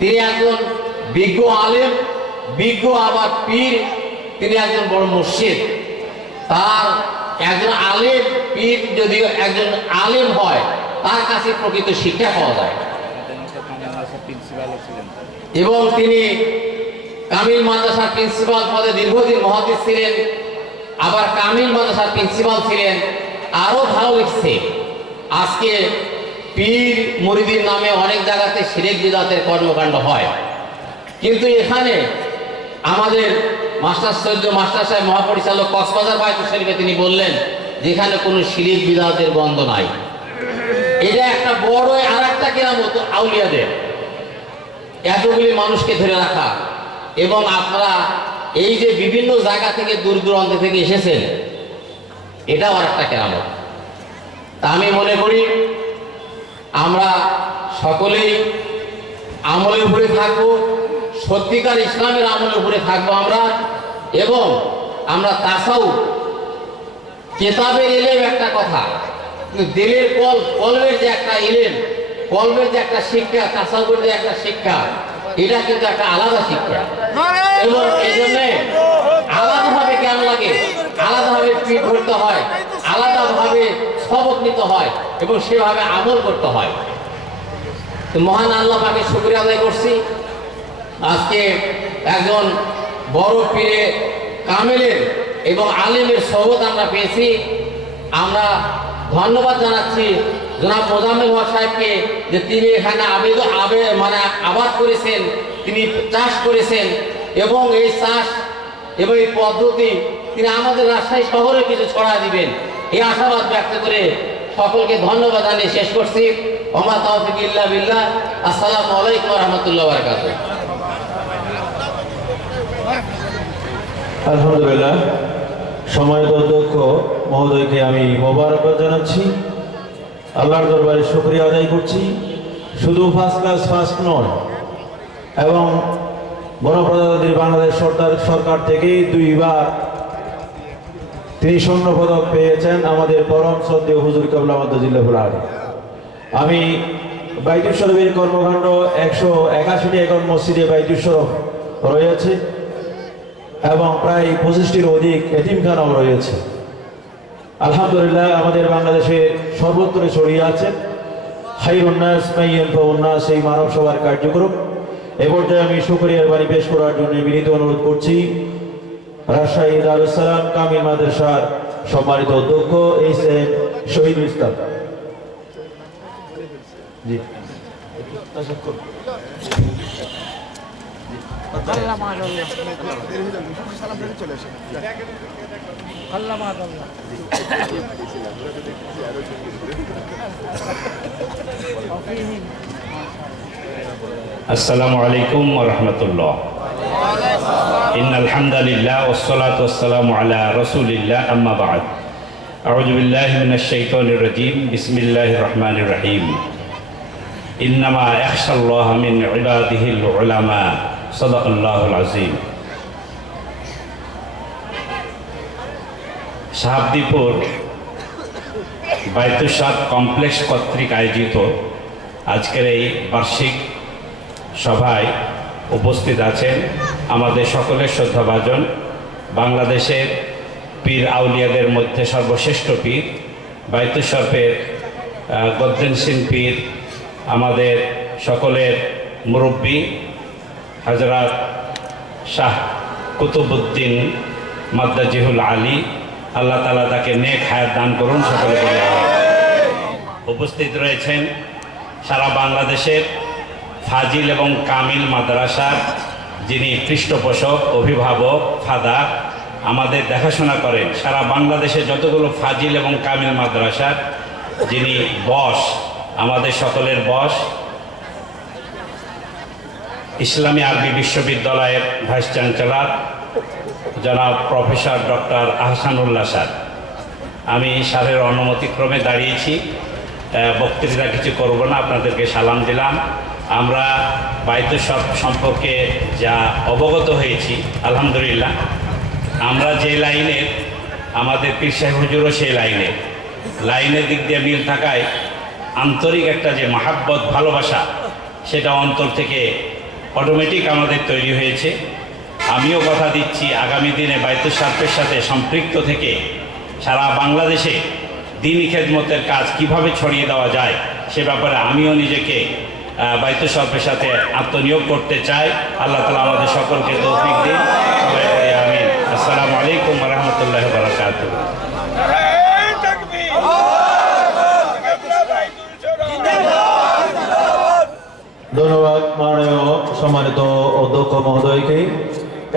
তিনি একজন বিজ্ঞ আলেম, বিজ্ঞ আবার পীর, তিনি একজন বড় মুর্শিদ। তার একজন আলেম পীর যদি একজন আলেম হয়, তার কাছে প্রকৃত শিক্ষা পাওয়া যায়। এবং তিনি কামিল মাদ্রাসার প্রিন্সিপাল পদে দীর্ঘদিন মুহাদ্দিস ছিলেন, আবার কামিল মাদ্রাসার প্রিন্সিপাল ছিলেন। আরও ভালো লিখছে, আজকে পীর মুরিদির নামে অনেক জায়গাতে শিরক বিদআতের কর্মকাণ্ড হয়, কিন্তু এখানে আমাদের মাস্টার সৈয়দ মাস্টার সাহেব মহাপরিচালক কক্সবাজার বায়তুল শরীফে তিনি বললেন যেখানে কোনো শিরক বিদআতের গন্ধ নাই। এটা একটা বড় আর একটা কেরামত আউলিয়াদের, এতগুলি মানুষকে ধরে রাখা। এবং আপনারা এই যে বিভিন্ন জায়গা থেকে দূর দূরান্ত থেকে এসেছেন, এটাও আর একটা কেরামত। তা আমি মনে করি আমরা সকলেই আমলের উপরে থাকবো, সত্যিকার ইসলামের আমলের উপরে থাকবো আমরা। এবং আমরা তাসাউফ কেতাবের এলেম একটা কথা, কিন্তু দিলের কলবের যে একটা এলেম, কলবের যে একটা শিক্ষা, তাসাউফের যে একটা শিক্ষা, এটা কিন্তু একটা আলাদা শিক্ষা। এবং এই জন্যে আলাদাভাবে জ্ঞান লাগে, আলাদাভাবে পীর ধরতে হয়, আলাদাভাবে সবক নিতে হয় এবং সেভাবে আমল করতে হয়। তো মহান আল্লাহ পাকের শুকরিয়া আদায় করছি, আজকে একজন বড় পীরে কামেলের এবং আলেমের সোহবত আমরা পেয়েছি। আমরা ধন্যবাদ জানাচ্ছি জনাব মোজাম্মেল হক সাহেবকে, যে তিনি এখানে আবাদ করেছেন, তিনি চাষ করেছেন এবং এই চাষ এবং এই পদ্ধতি তিনি আমাদের রাজশাহী শহরে কিছু ছড়া দিবেন, এই আশাবাদ ব্যক্ত করে সকলকে ধন্যবাদ জানিয়ে শেষ করছি। ওমা তাওফিক ইল্লা বিল্লাহ। আসসালামু আলাইকুম ওয়া রাহমাতুল্লাহি ওয়া বারাকাতুহু। আলহামদুলিল্লাহ, সম্মানিত অধ্যক্ষ মহোদয়কে আমি মোবারকবাদ জানাচ্ছি, আল্লাহর দরবারে শুকরিয়া আদায় করছি। শুধু ফার্স্ট ক্লাস ফার্স্ট নয়, এবং গণপ্রজাতন্ত্রী বাংলাদেশ সরকার থেকে 2 বার তিনি স্বর্ণ পদক পেয়েছেন আমাদের পরম শ্রদ্ধেয় হুজুর কেবলা মাদ্দাজিল্লাহুল আলী। আমি বাইতুল শরীফের কর্মকাণ্ড 181টি একর মসজিদে বাইতুল শরীফ রয়েছে এবং প্রায় 25টির অধিক এতিমখানাও রয়েছে। আলহামদুলিল্লাহ, আমাদের বাংলাদেশে সর্বত্র ছড়িয়ে আছে খায়রুন নাস মান ইয়ানফাউন নাস, এই মানব সভার কার্যক্রম। এ পর্যায়ে আমি শুকরিয়ার বাণী পেশ করার জন্য বিনীত অনুরোধ করছি রাজশাহী দারুস সালাম কামিল মাদ্রাসার সম্মানিত অধ্যক্ষ HM শহীদুল ইসলাম। জি, আল্লাহ আসসালামু আলাইকুম ওয়া রাহমাতুল্লাহ। ইন্নাল হামদালিল্লাহ ওয়াস সালাতু ওয়াস সালামু আলা রাসূলিল্লাহ আম্মা বা'দ। আউযু বিল্লাহি মিনাশ শাইতানির রাজীম। বিসমিল্লাহির রহমানির রহিম। ইন্নামা ইয়াখশাল্লাহা মিন ইবাদিহিল উলামা। সাদাকাল্লাহুল আযীম। শাহাবদীপুর বায়তুস সাদ কমপ্লেক্স কর্তৃক আয়োজিত আজকের এই বার্ষিক সভায় উপস্থিত আছেন আমাদের সকলের শ্রদ্ধাভাজন বাংলাদেশের পীর আউলিয়াদের মধ্যে সর্বশ্রেষ্ঠ পীর বায়তুস শরফের গদ্দেনসিন পীর, আমাদের সকলের মুরব্বী হযরত শাহ কুতুবউদ্দিন মাদ্দাজিহুল আলী, আল্লাহ তাআলা তাকে নেক হায়াত দান করুন। সকলে বলে আমিন। উপস্থিত রয়েছেন সারা বাংলাদেশের ফাজিল এবং কামিল মাদ্রাসার যিনি পৃষ্ঠপোষক, অভিভাবক, ফাদার, আমাদের দেখাশোনা করেন সারা বাংলাদেশে যতগুলো ফাজিল এবং কামিল মাদ্রাসার যিনি বস, আমাদের সকলের বস, ইসলামী আরবি বিশ্ববিদ্যালয়ের ভাইস চ্যান্সেলর জনাব প্রফেসর ডক্টর আহসানুল্লাহ স্যার। আমি স্যারের অনুমতিক্রমে দাঁড়িয়েছি, বক্তৃতা কিছু করব না, আপনাদেরকে সালাম দিলাম। আমরা বায়তুস শরফ সম্পর্কে যা অবগত হয়েছি আলহামদুলিল্লাহ, আমরা যে লাইনের, আমাদের পীর সাহেব হুজুরও সেই লাইনের দিক দিয়ে মিল থাকায় আন্তরিক একটা যে মহাব্বত, ভালোবাসা, সেটা অন্তর থেকে অটোমেটিক আমাদের তৈরি হয়েছে। আমিও কথা দিচ্ছি আগামী দিনে বায়তুস শরফের সাথে সম্পৃক্ত থেকে সারা বাংলাদেশে দ্বীনি খেদমতের কাজ কিভাবে ছড়িয়ে দেওয়া যায় সে ব্যাপারে আমিও নিজেকে বায়তুস শরফের সাথে আত্মনিয়োগ করতে চাই। আল্লাহ তাআলা আমাদের সকলকে তৌফিক দিন। সবাই বলি আমিন। আসসালামু আলাইকুম ওয়া রাহমাতুল্লাহি ওয়া বারাকাতুহু। ধন্যবাদ মাননীয় সম্মানিত অধ্যক্ষ মহোদয়কে।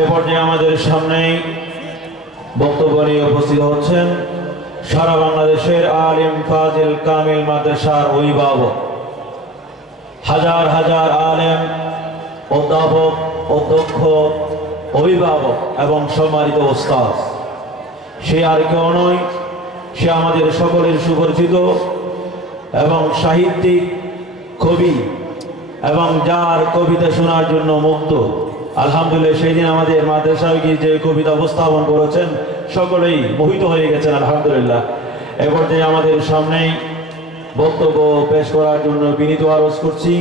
এ পর্যায়ে আমাদের সামনেই বক্তব্য নিয়ে উপস্থিত হচ্ছেন সারা বাংলাদেশের আলিম ফাজিল কামিল মাদ্রাসার অভিভাবক, হাজার হাজার আলেম, অধ্যাপক, অধ্যক্ষ, অভিভাবক এবং সম্মানিত ওস্তাদ। সে আর কেউ নয়, সে আমাদের সকলের সুপরিচিত এবং সাহিত্যিক, কবি এবং যার কবিতা শোনার জন্য মুগ্ধ। আলহামদুলিল্লাহ, সেই দিন আমাদের মাদ্রাসায় গিয়ে যে কবিতা উপস্থাপন করেছেন সকলেই মোহিত হয়ে গেছেন আলহামদুলিল্লাহ। এ পর্যায়ে আমাদের সামনেই বক্তব্য পেশ করার জন্য বিনীত আরজ করছি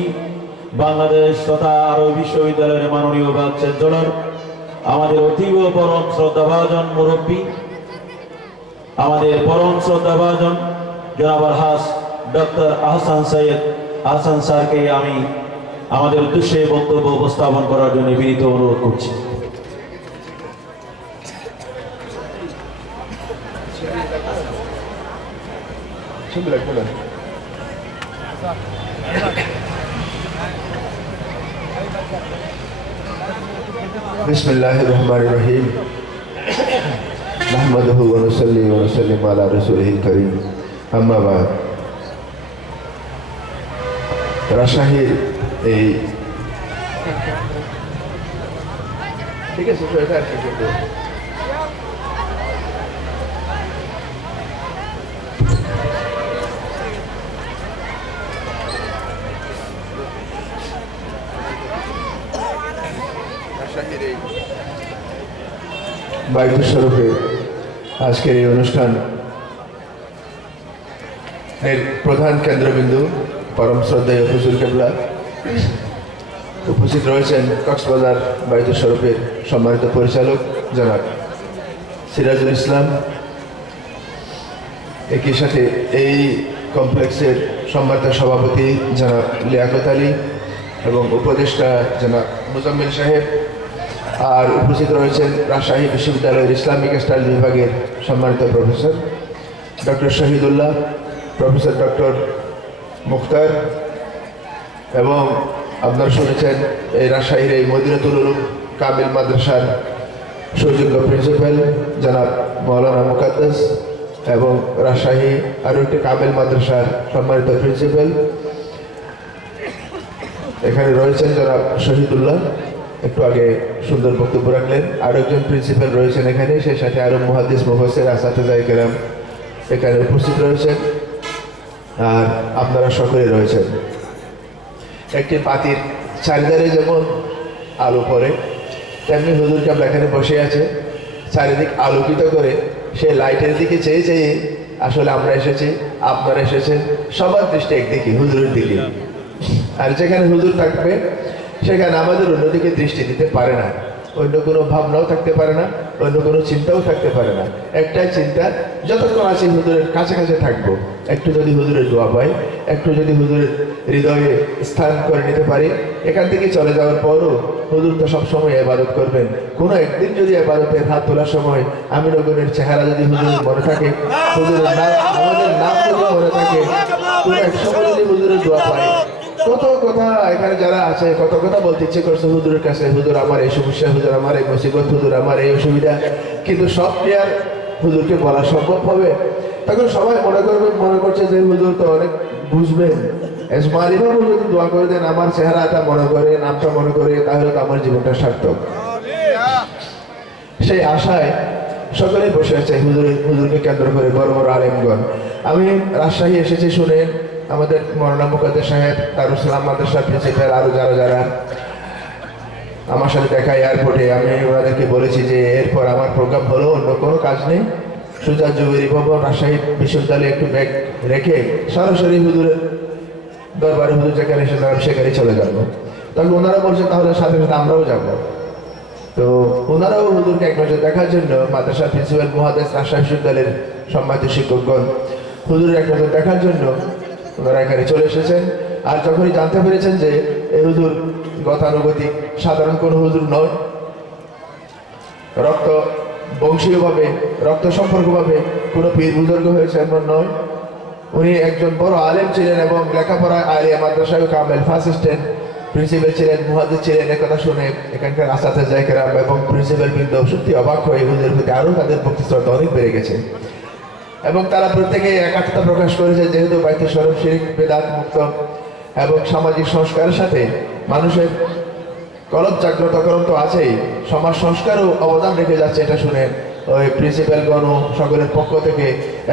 বাংলাদেশ তথা আরবি বিশ্ববিদ্যালয়ের মাননীয় ভাইস চ্যান্সেলর, আমাদের অতীব পরম শ্রদ্ধাভাজন মুরব্বী, আমাদের পরম শ্রদ্ধাভাজন জনাব আলহাজ ডক্টর আহসান স্যারকে আমি আমাদের উদ্দেশ্যে বক্তব্য উপস্থাপন করার জন্য বিনীত অনুরোধ করছি। बिस्मिल्लाहिर रहमानिर रहीम नहमदुहु व नुसल्ली व नुसल्लिमु अला रसूलिहिल करीम अम्मा बाद। রাজশাহীর এই ঠিক আছে এটা আর কি করব। রাজশাহীর এই বায়তুস শরফে আজকের এই অনুষ্ঠান এর প্রধান কেন্দ্রবিন্দু পরম শ্রদ্ধেয় হুজুর কেবলা উপস্থিত রয়েছেন কক্সবাজার বায়তুস শরফের সম্মানিত পরিচালক জনাব সিরাজুল ইসলাম, একই সাথে এই কমপ্লেক্সের সম্মানিত সভাপতি জনাব লিয়াকত আলী এবং উপদেষ্টা জনাব মুজাম্মিল সাহেব, আর উপস্থিত রয়েছেন রাজশাহী বিশ্ববিদ্যালয়ের ইসলামিক স্টাইল বিভাগের সম্মানিত professor doctor Shahidullah, professor doctor Mukhtar, এবং আপনারা শুনেছেন এই রাজশাহীর এই মদিনাতুল উলুম কামিল মাদ্রাসার সুযোগ্য প্রিন্সিপাল জনাব মৌলানা মুকাদ্দাস এবং রাজশাহী আরও একটি কামেল মাদ্রাসার সম্মানিত প্রিন্সিপাল এখানে রয়েছেন জনাব শহীদুল্লাহ, একটু আগে সুন্দর বক্তব্য রাখলেন। আরও একজন প্রিন্সিপাল রয়েছেন এখানে, সেই সাথে আরও মুহাদ্দিস মুফাসসির আসাতিজা কেরাম এখানে উপস্থিত রয়েছেন, আর আপনারা সকলে রয়েছেন। একটি পাতির চারিধারে যেমন আলো পড়ে, তেমনি হুজুর কেবলা এখানে বসে আছে, চারিদিক আলোকিত করে সেই লাইটের দিকে চেয়ে চেয়ে আসলে আমরা এসেছি, আপনারা এসেছেন, সবার দৃষ্টি একদিকে, হুজুরের দিকে। আর যেখানে হুজুর থাকবে সেখানে আমাদের অন্যদিকে দৃষ্টি দিতে পারে না, অন্য কোনো ভাবনাও থাকতে পারে না, অন্য কোনো চিন্তাও থাকতে পারে না। একটাই চিন্তা, যতক্ষণ আছি হুজুরের কাছে কাছে থাকবো, একটু যদি হুজুরের দোয়া পাই, একটু যদি হুজুরের হৃদয়ে স্থান করে নিতে পারি, এখান থেকে চলে যাওয়ার পরও হুজুর তো সবসময় ইবাদত করবেন। কোনো একদিন যদি ইবাদতের হাত তোলার সময় আমিনগণের চেহারা যদি হুজুরের মনে থাকে, হুজুরের নাম, আমাদের নাম যদি মনে থাকে, কোনো এক সময় যদি হুজুরের দোয়া পাই, কত কথা এখানে যারা আছে কত কথা বলতে ইচ্ছে করছে হুজুরের কাছে, হুজুর আমার এই সমস্যা, হুজুর আমার এই মুসিবত, হুজুর আমার এই অসুবিধা, কিন্তু সব কি আর হুজুরকে বলা সম্ভব হবে? তখন সবাই মনে করছে যে হুজুর তো অনেক বুঝবেন, মালিভাবে যদি দোয়া করে দেন, আমার চেহারাটা মনে করে, নামটা মনে করে, তাহলে তো আমার জীবনটা সার্থক। সেই আশায় সকলেই বসে আছে হুজুরকে কেন্দ্র করে, বড় বড় আলেমগণ। আমি রাজশাহী এসেছি শুনে আমাদের মৌলানা মুকাদ্দাস সাহেব, দারুস সালাম মাদ্রাসার প্রিন্সিপাল, আরও যারা আমার সাথে দেখা এয়ারপোর্টে, আমি ওনাদেরকে বলেছি যে এরপর আমার প্রোগ্রাম হলো, অন্য কোনো কাজ নেই, সোজা জুবেরি ভবন রাজশাহী বিশ্ববিদ্যালয়ে একটু ব্যাগ রেখে সরাসরি হুজুরের দরবারে, হুজুর যেখানে এসে দাঁড়াবে সেখানেই চলে যাবো। তখন ওনারা বলছে তাহলে সাথে সাথে আমরাও যাবো। তো ওনারাও হুজুরকে এক নজর দেখার জন্য, মাদ্রাসার প্রিন্সিপাল মুহাদ্দিস রাজশাহী বিশ্ববিদ্যালয়ের সম্মানিত শিক্ষকগণ হুজুরের এক নজর দেখার জন্য ওনারা এখানে চলে এসেছেন। আর যখনই জানতে পেরেছেন যে এই হুজুর গতানুগতিক সাধারণ কোনো হুজুর নয়, রক্ত বংশীয়ভাবে, রক্ত সম্পর্কভাবে কোনো পীর বুজুর্গ হয়েছে এমন নয়, উনি একজন বড় আলেম ছিলেন এবং লেখাপড়ায় আলিয়া মাদ্রাসায় কামেল ফার্স্ট অ্যাসিস্ট্যান্ট প্রিন্সিপাল ছিলেন, মুহাদ্দিস ছিলেন। একথা শুনে এখানকার আসাতিজা কেরাম এবং প্রিন্সিপাল বৃন্দ সত্যি অবাক হয়ে হুজুরের প্রতি আরও তাদের ভক্তি শ্রদ্ধা অনেক বেড়ে গেছে, এবং তারা প্রত্যেকে একাত্মতা প্রকাশ করেছে, যেহেতু বাইতুল শরীফ শিরক বেদাত মুক্ত এবং সামাজিক সংস্কারের সাথে মানুষের কলব জাগ্রতকরণ তো আছেই, সমাজ সংস্কারও অবদান রেখে যাচ্ছে। এটা শুনে ওই প্রিন্সিপালগণ সকলের পক্ষ থেকে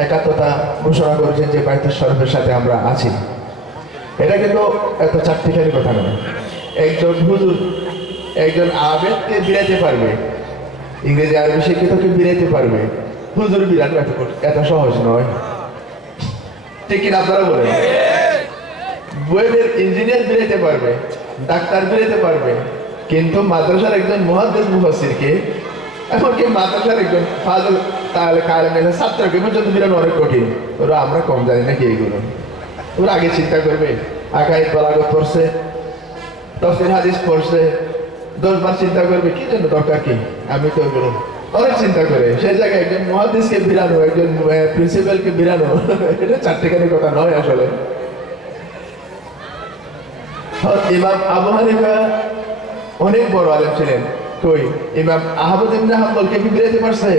একাত্মতা ঘোষণা করেছেন যে বাইতুল শরীফের সাথে আমরা আছি। এটা কিন্তু এত চারটিখানি কথা নয়। একজন হুজুর একজন আবেদকে বিরাইতে পারবে, ইংরেজি আরবি শিক্ষিতকে বিরাইতে পারবে, হুজুর বিরাট এত সহজ নয়, ঠিক কিনা আপনারা বলেন? বইয়ের ইঞ্জিনিয়ার বিরাইতে পারবে, ডাক্তার বিরাইতে পারবে, কিন্তু মাদ্রাসার একজন মুহাদ্দিস মুফাসসিরকে, এমনকি মাদ্রাসার একজন ফাজল তাহলে কালেমের ছাত্রকে পর্যন্ত বিরানো অনেক কঠিন। ওরা আমরা কম জানি নাকি এইগুলো? ওরা আগে চিন্তা করবে, আকাইদ বালাগত পড়ছে, তাফসীর হাদিস পড়ছে, 10 বার চিন্তা করবে কি জন্য দরকার কি, আমি তো ওগুলো অনেক চিন্তা করে সেই জায়গায় একজন মুহাদ্দিসকে বিরানো, একজন প্রিন্সিপালকে বিরানো, এটা চারটিখানি কথা নয় আসলে। ইমাম আবু হানিফা অনেক বড় আলেম ছিলেন, কই ইমাম আহমদ ইবনে হাম্বলকে কি বিরাইতে পারছে?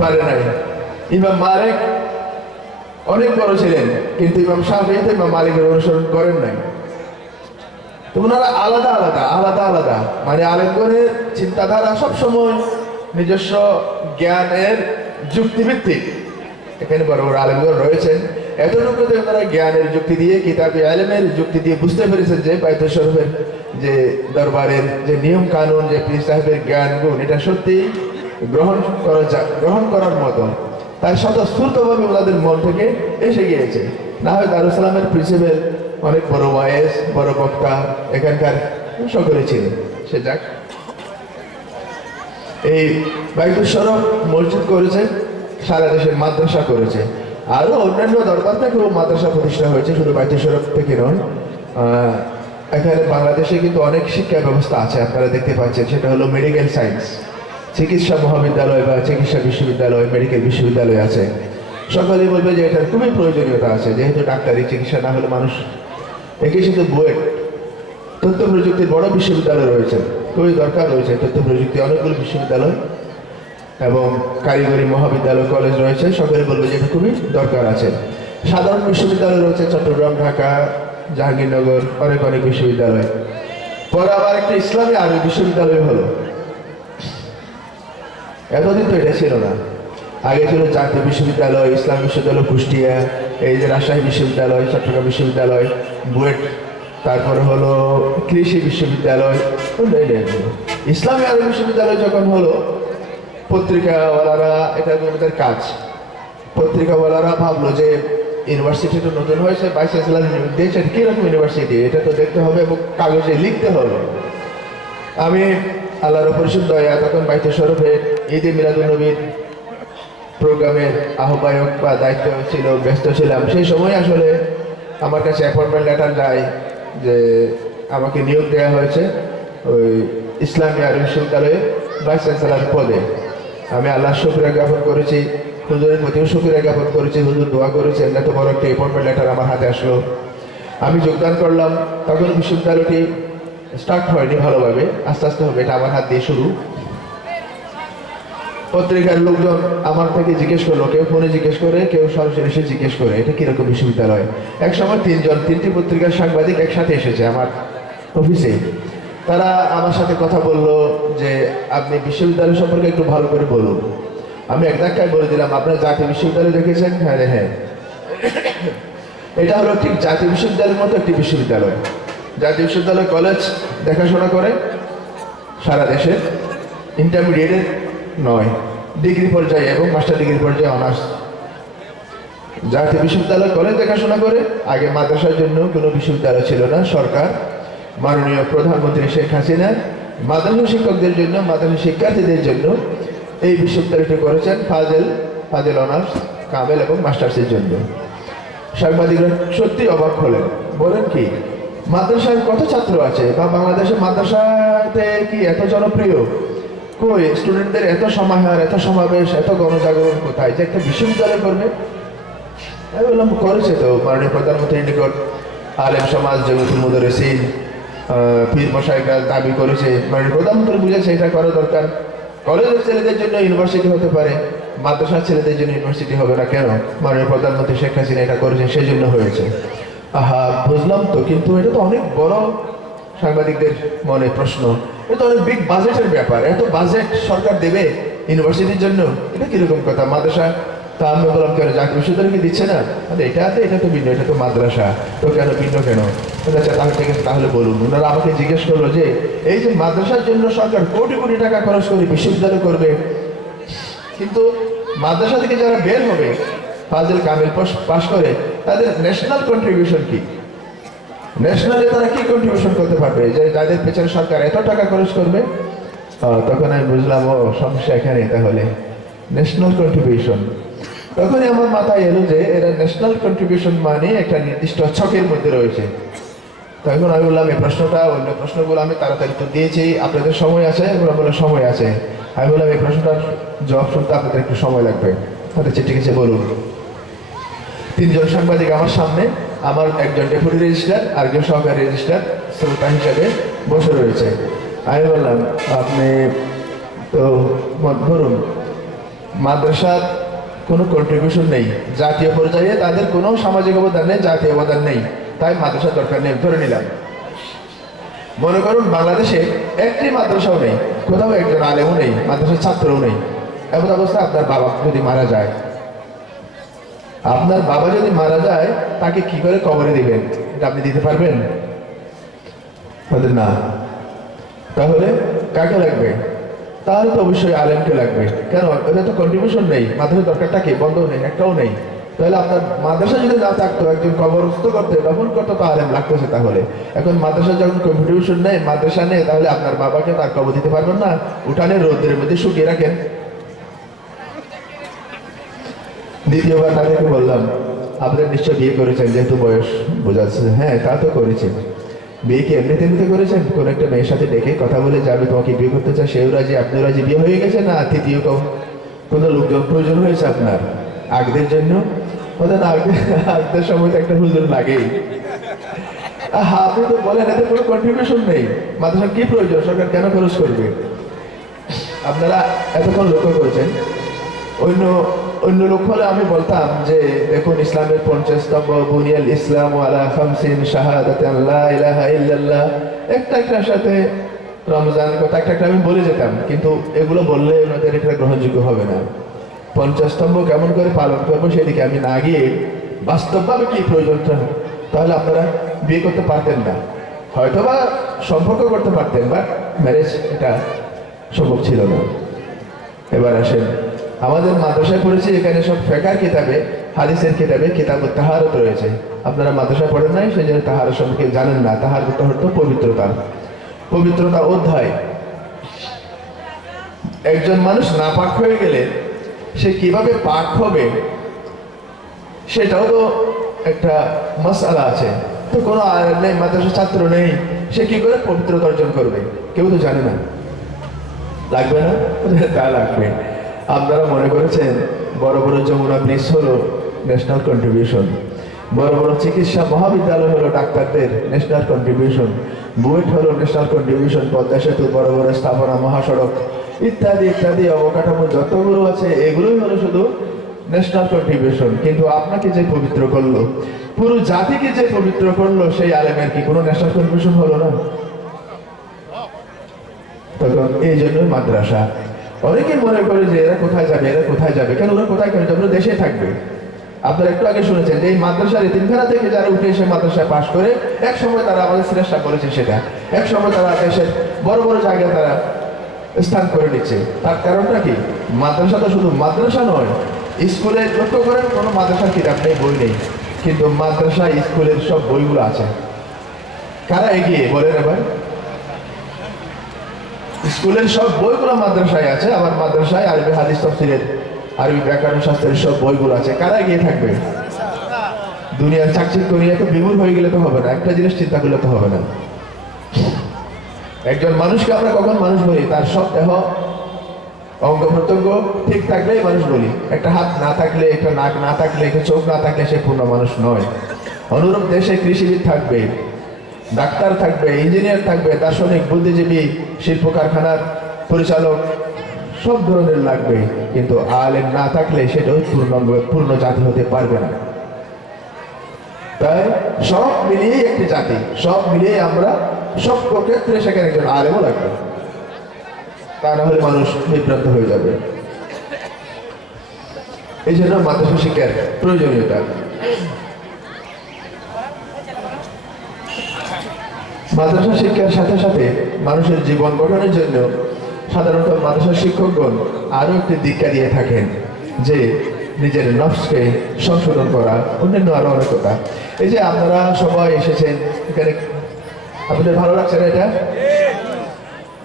পারে নাই। ইমাম মালিক অনেক বড় ছিলেন, কিন্তু ইমাম শাফিঈ তো ইমাম মালিকের অনুসরণ করেন নাই। তো ওনারা আলাদা আলাদা আলাদা আলাদা, মানে আলেমগণের চিন্তাধারা সবসময় নিজস্ব জ্ঞানের যুক্তিভিত্তিক। এখানে বড় বড় আলেমগণ রয়েছেন, এতটুকুতে ওনারা জ্ঞানের যুক্তি দিয়ে, কিতাবে আলেমের যুক্তি দিয়ে বুঝতে পেরেছেন যে বাইতুল শরীফের যে দরবারের যে নিয়ম কানুন, যে পীর সাহেবের জ্ঞান গুণ, এটা সত্যি গ্রহণ করার মতো, তাই স্বতঃস্ফূর্তভাবে ওনাদের মন থেকে এসে গিয়েছে। না হয় দারুস সালামের প্রিন্সিপাল অনেক বড় ওয়াইজ, বড় বক্তা এখানকার সকলে ছিলেন। সে যাক, এই বাইতুল শরীফ মসজিদ করেছে, সারা দেশের মাদ্রাসা করেছে, আরও অন্যান্য দরবার থেকেও মাদ্রাসা প্রতিষ্ঠা হয়েছে, শুধু বাইতুল শরীফ থেকে নয়। এখানে বাংলাদেশে কিন্তু অনেক শিক্ষা ব্যবস্থা আছে, আপনারা দেখতে পাচ্ছেন, সেটা হলো মেডিকেল সায়েন্স, চিকিৎসা মহাবিদ্যালয় বা চিকিৎসা বিশ্ববিদ্যালয়, মেডিকেল বিশ্ববিদ্যালয় আছে। সকলেই বলবে যে এটার খুবই প্রয়োজনীয়তা আছে, যেহেতু ডাক্তারি চিকিৎসা না হলে মানুষ, একই সাথে বুয়েট তথ্য প্রযুক্তির বড় বিশ্ববিদ্যালয় রয়েছে, খুবই দরকার রয়েছে তথ্য প্রযুক্তি, অনেকগুলো বিশ্ববিদ্যালয়। এবং কারিগরি মহাবিদ্যালয় কলেজ রয়েছে, সকলে বলবে যে এটা খুবই দরকার আছে। সাধারণ বিশ্ববিদ্যালয় রয়েছে চট্টগ্রাম, ঢাকা, জাহাঙ্গীরনগর, অনেক অনেক বিশ্ববিদ্যালয়। পরে আবার একটা ইসলামী আরবি বিশ্ববিদ্যালয় হলো। এতদিন তো এটা ছিল না, আগে ছিল জাতীয় বিশ্ববিদ্যালয়, ইসলামী বিশ্ববিদ্যালয় কুষ্টিয়া, এই যে রাজশাহী বিশ্ববিদ্যালয়, চট্টগ্রাম বিশ্ববিদ্যালয়, বুয়েট, তারপরে হলো কৃষি বিশ্ববিদ্যালয়। ইসলামী আরবি বিশ্ববিদ্যালয় যখন হলো, পত্রিকাওয়ালারা, এটা আমাদের কাজ, পত্রিকাওয়ালারা ভাবলো যে ইউনিভার্সিটিটা নতুন হয়েছে, ভাইস চ্যান্সেলর নিয়োগ দিয়েছেন, কীরকম ইউনিভার্সিটি এটা তো দেখতে হবে এবং কাগজে লিখতে হবে। আমি আল্লাহর পরিশুদ্ধ দয়া, তখন বাইতুল শরীফের ঈদে মিলাদুন্নবীর প্রোগ্রামের আহ্বায়ক বা দায়িত্ব ছিল, ব্যস্ত ছিলাম। সেই সময় আসলে আমার কাছে অ্যাপয়েন্টমেন্ট লেটার যায় যে আমাকে নিয়োগ দেওয়া হয়েছে ওই ইসলামী আরবি বিশ্ববিদ্যালয়ে ভাইস চ্যান্সেলর পদে। আমি আল্লাহর শুকরিয়া জ্ঞাপন করেছি, হুজুরের প্রতিও শুকরিয়া জ্ঞাপন করেছি, হুজুর দোয়া করেছেন, এত বড় একটা অ্যাপয়েন্টমেন্ট লেটার আমার হাতে আসলো। আমি যোগদান করলাম, তখন বিশ্ববিদ্যালয়টি স্টার্ট হয়নি ভালোভাবে, আস্তে আস্তে হবে, এটা আমার হাত দিয়ে শুরু। পত্রিকার লোকজন আমার থেকে জিজ্ঞেস করলো, কেউ ফোনে জিজ্ঞেস করে, কেউ সরাসরি এসে জিজ্ঞেস করে এটা কিরকম বিশ্ববিদ্যালয়। এক সময় তিনটি পত্রিকার সাংবাদিক একসাথে এসেছে আমার অফিসে। তারা আমার সাথে কথা বললো যে আপনি বিশ্ববিদ্যালয় সম্পর্কে একটু ভালো করে বলুন। আমি এক ধাক্কায় বলে দিলাম, আপনার জাতীয় বিশ্ববিদ্যালয় দেখেছেন? হ্যাঁ রে হ্যাঁ। এটা হলো ঠিক জাতীয় বিশ্ববিদ্যালয়ের মতো একটি বিশ্ববিদ্যালয়। জাতীয় বিশ্ববিদ্যালয় কলেজ দেখাশোনা করে সারা দেশে, ইন্টারমিডিয়েটের নয়, ডিগ্রি পর্যায়ে এবং মাস্টার ডিগ্রি পর্যায়ে অনার্স। জাতীয় বিশ্ববিদ্যালয় কলেজ দেখাশোনা করে। আগে মাদ্রাসার জন্য কোনো বিশ্ববিদ্যালয় ছিল না। সরকার, মাননীয় প্রধানমন্ত্রী শেখ হাসিনা মাদ্রাসা শিক্ষকদের জন্য, মাদ্রাসা শিক্ষার্থীদের জন্য এই বিশ্ববিদ্যালয়টি করেছেন ফাজেল অনার্স, কামেল এবং মাস্টার্সের জন্য। সাংবাদিকরা সত্যি অবাক হলেন, বলেন কি মাদ্রাসার কত ছাত্র আছে, বা বাংলাদেশের মাদ্রাসাতে কি এত জনপ্রিয়? কই স্টুডেন্টদের এত সমাহার, এত সমাবেশ, এত গণজাগরণ কোথায় যে একটা বিশ্ববিদ্যালয় করবে? আমি বললাম করেছে তো, মাননীয় প্রধানমন্ত্রীর নিকট আলেম সমাজ, জগতুল মুদারিসিন, পীর মশাইকরা দাবি করেছে, মাননীয় প্রধানমন্ত্রী বুঝেছে এটা করা দরকার। কলেজের ছেলেদের জন্য ইউনিভার্সিটি হতে পারে, মাদ্রাসার ছেলেদের জন্য ইউনিভার্সিটি হবে না কেন? মাননীয় প্রধানমন্ত্রী শেখ হাসিনা এটা করেছেন, সেই জন্য হয়েছে। আহা, বুঝলাম তো, কিন্তু এটা তো অনেক বড় সাংবাদিকদের মনে প্রশ্ন, এটা অনেক বিগ বাজেটের ব্যাপার। এত বাজেট সরকার দেবে ইউনিভার্সিটির জন্য, এটা কিরকম কথা? মাদ্রাসা তা আমি বললাম কেন জাতীয় বিশ্ববিদ্যালয়কে দিচ্ছে না? এটা আছে, এটা তো ভিন্ন, এটা তো মাদ্রাসা, তো কেন ভিন্ন কেন? আচ্ছা তাহলে ঠিক আছে, তাহলে বলুন। ওনারা আমাকে জিজ্ঞেস করলো যে এই যে মাদ্রাসার জন্য সরকার কোটি কোটি টাকা খরচ করে বিশ্ববিদ্যালয় করবে, কিন্তু মাদ্রাসা থেকে যারা বের হবে, ফাজিল কামিল পাস করে, তাদের ন্যাশনাল কন্ট্রিবিউশন কি? ন্যাশনালে তারা কি কন্ট্রিবিউশন করতে পারবে যে যাদের পেছনে সরকার এত টাকা খরচ করবে? তখন আমি বুঝলাম ও সমস্যা এখানে, তাহলে ন্যাশনাল কন্ট্রিবিউশন। তখনই আমার মাথায় এলো যে এরা ন্যাশনাল কন্ট্রিবিউশন মানে একটা নির্দিষ্ট ছকের মধ্যে রয়েছে। তখন আমি বললাম এই প্রশ্নটা, অন্য প্রশ্নগুলো আমি তাড়াতাড়ি তো দিয়েছি, আপনাদের সময় আছে? ওরা বলে সময় আছে। আমি বললাম এই প্রশ্নটার জবাব শুনতে আপনাদের একটু সময় লাগবে। আচ্ছা ঠিক আছে বলুন। তিনজন সাংবাদিক আমার সামনে, আমার একজন ডেপুটি রেজিস্ট্রার, আরেকজন সহকারী রেজিস্ট্রার শ্রোতা হিসাবে বসে রয়েছে। আমি বললাম আপনি তো ধরুন মাদ্রাসার কোনো কন্ট্রিবিউশন নেই, জাতীয় পর্যায়ে তাদের কোনো সামাজিক অবদান নেই, জাতীয় অবদান নেই, তাই মাদ্রাসার দরকার নেই, ধরে নিলাম। মনে করুন বাংলাদেশে একটি মাদ্রাসাও নেই, কোথাও একজন আলেমও নেই, মাদ্রাসার ছাত্রও নেই। এমন অবস্থায় আপনার বাবা যদি মারা যায়, আপনার বাবা যদি মারা যায়, তাকে কি করে কবরে দিবেন? এটা আপনি দিতে পারবেন? না। তাহলে কাকে লাগবে? তাহলে তো অবশ্যই আলেমকে লাগবে। কেন? এটা তো কন্ট্রিবিউশন নেই, মাদ্রাসার দরকারটা কি? বন্ধ নেই, একটাও নেই। তাহলে আপনার মাদ্রাসা যদি না থাকতো, একজন কবরস্থ করতে, দফন করতে তো আলেম লাগতেছে। তাহলে এখন মাদ্রাসা যখন কন্ট্রিবিউশন নেই, মাদ্রাসা নেই, তাহলে আপনার বাবাকে তার কবর দিতে পারবেন না? উঠানে রোদের মধ্যে শুকিয়ে রাখেন। দ্বিতীয়বার তাদেরকে বললাম আপনারা নিশ্চয় বিয়ে করেছেন, যেহেতু বয়স বোঝাচ্ছে। হ্যাঁ তা তো করেছেন। বিয়ে কি এমনিতে এমনিতে করেছেন? কোন একটা মেয়ের সাথে ডেকে কথা বলে যাবে তোমাকে বিয়ে করতে চাই, সেও রাজি, আপনিও রাজি, বিয়ে হয়ে গেছে? না তৃতীয় কোনো লোকজন প্রয়োজন হয়েছে আপনার আগদের জন্য? ওদের আগদের সময় তো একটা হুজুর লাগেই। আপনি তো বলেন এতে কোনো কন্ট্রিবিউশন নেই, মাদ্রাসার কি প্রয়োজন, সরকার কেন খরচ করবে? আপনারা এতক্ষণ লক্ষ্য করেছেন, অন্য অন্য লোক হলে আমি বলতাম যে দেখুন ইসলামের 50 স্তম্ভ, বুনিয়াল ইসলাম আলা খামসিন শাহাদাতে আল্লাহ ইলাহা ইল্লাল্লাহ, একটার সাথে রমজান কথা একটা আমি বলে যেতাম, কিন্তু এগুলো বললে ওনাদের এটা গ্রহণযোগ্য হবে না। 50 স্তম্ভ কেমন করে পালন করবো সেদিকে আমি না গিয়ে বাস্তবভাবে কি প্রয়োজনটা, তাহলে আপনারা বিয়ে করতে পারতেন না, হয়তোবা সম্পর্ক করতে পারতেন, বাট ম্যারেজ এটা সম্ভব ছিল না। এবার আসেন, আমাদের মাদ্রাসায় পড়েছি, এখানে সব ফেকার কিতাবে, হাদিসের কিতাবে কিতাবুত তাহারত রয়েছে। আপনারা মাদ্রাসায় পড়েন নাই, সেই জন্য তাহার সম্পর্কে জানেন না। তাহার অর্থ পবিত্রতা, পবিত্রতা অধ্যায়। একজন মানুষ নাপাক হয়ে গেলে সে কিভাবে পাক হবে সেটাও তো একটা মাসআলা আছে। তো কোনো আলেম নেই, মাদ্রাসার ছাত্র নেই, সে কি করে পবিত্রতা অর্জন করবে? কেউ তো জানে না। লাগবে না? তা লাগবে। আপনারা মনে করেছেন বড় বড় যমুনা ব্রিজ হলো ন্যাশনাল কন্ট্রিবিউশন, বড় বড় চিকিৎসা মহাবিদ্যালয় হলো ডাক্তারদের ন্যাশনাল কন্ট্রিবিউশন, বুয়েট হলো ন্যাশনাল কন্ট্রিবিউশন, পদ্মা সেতু, বড় বড় স্থাপনা, মহাসড়ক ইত্যাদি ইত্যাদি অবকাঠামো যতগুলো আছে এগুলোই হলো শুধু ন্যাশনাল কন্ট্রিবিউশন। কিন্তু আপনাকে যে পবিত্র করলো, পুরো জাতিকে যে পবিত্র করলো, সেই আলেমের কি কোনো ন্যাশনাল কন্ট্রিবিউশন হলো না? তখন এই জন্যই মাদ্রাসা। অনেকে মনে করে যে এরা কোথায় যাবে, এরা কোথায় যাবে, কেন ওরা কোথায় কেন যাবে, দেশে থাকবে। আপনারা একটু আগে শুনেছেন যে এই মাদ্রাসার এতিমখানা থেকে যারা উঠে এসে মাদ্রাসায় পাশ করে, এক সময় তারা আমাদের শ্রেষ্ঠা করেছে, সেটা এক সময় তারা দেশের বড় বড় জায়গায় তারা স্থান করে নিচ্ছে। তার কারণটা কি? মাদ্রাসা তো শুধু মাদ্রাসা নয়, স্কুলে লক্ষ্য করেন কোনো মাদ্রাসার কিতাব নেই, বই নেই, কিন্তু মাদ্রাসা স্কুলের সব বইগুলো আছে। কারা এগিয়ে বলেন এবার? স্কুলের সব বইগুলো মাদ্রাসায় আছে, আবার মাদ্রাসায় আরবি হাদিস তাফসীরের, আরবি ব্যাকরণ শাস্ত্রের সব বইগুলো আছে। কারা এগিয়ে থাকবে? দুনিয়ার চাকচিক্য নিয়ে তো বিমূল হয়ে গেলে তো হবে না, একটা জিনিস চিন্তা করলে তো হবে না। একজন মানুষকে আমরা কখন মানুষ বলি? তার সব দেহ অঙ্গ প্রত্যঙ্গ ঠিক থাকলেই মানুষ বলি। একটা হাত না থাকলে, একটা নাক না থাকলে, একটা চোখ না থাকলে সে পূর্ণ মানুষ নয়। অনুরূপ দেশে কৃষিবিদ থাকবে, ডাক্তার থাকবে, ইঞ্জিনিয়ার থাকবে, দার্শনিক, বুদ্ধিজীবী, শিল্প কারখানার পরিচালক, সব ধরনের লাগবে, কিন্তু আলেম না থাকলে সেটাও পূর্ণ জাতি হতে পারবে না। তাই সব মিলিয়ে একটি জাতি, সব মিলিয়ে আমরা সব ক্ষেত্রে সেখানে একজন আলেমও লাগবে, তা না হলে মানুষ বিভ্রান্ত হয়ে যাবে। এই জন্য মাদ্রাসা শিক্ষার প্রয়োজনীয়তা। মাদ্রাসা শিক্ষার সাথে সাথে মানুষের জীবন গঠনের জন্য সাধারণত মাদ্রাসার শিক্ষকগণ আরো একটি দীক্ষা দিয়ে থাকেন, যে নিজের নফসকে সংশোধন করা, অন্যান্য আরো অনেক কথা। এই যে আপনারা সবাই এসেছেন এখানে, আপনাদের ভালো লাগছে না? এটা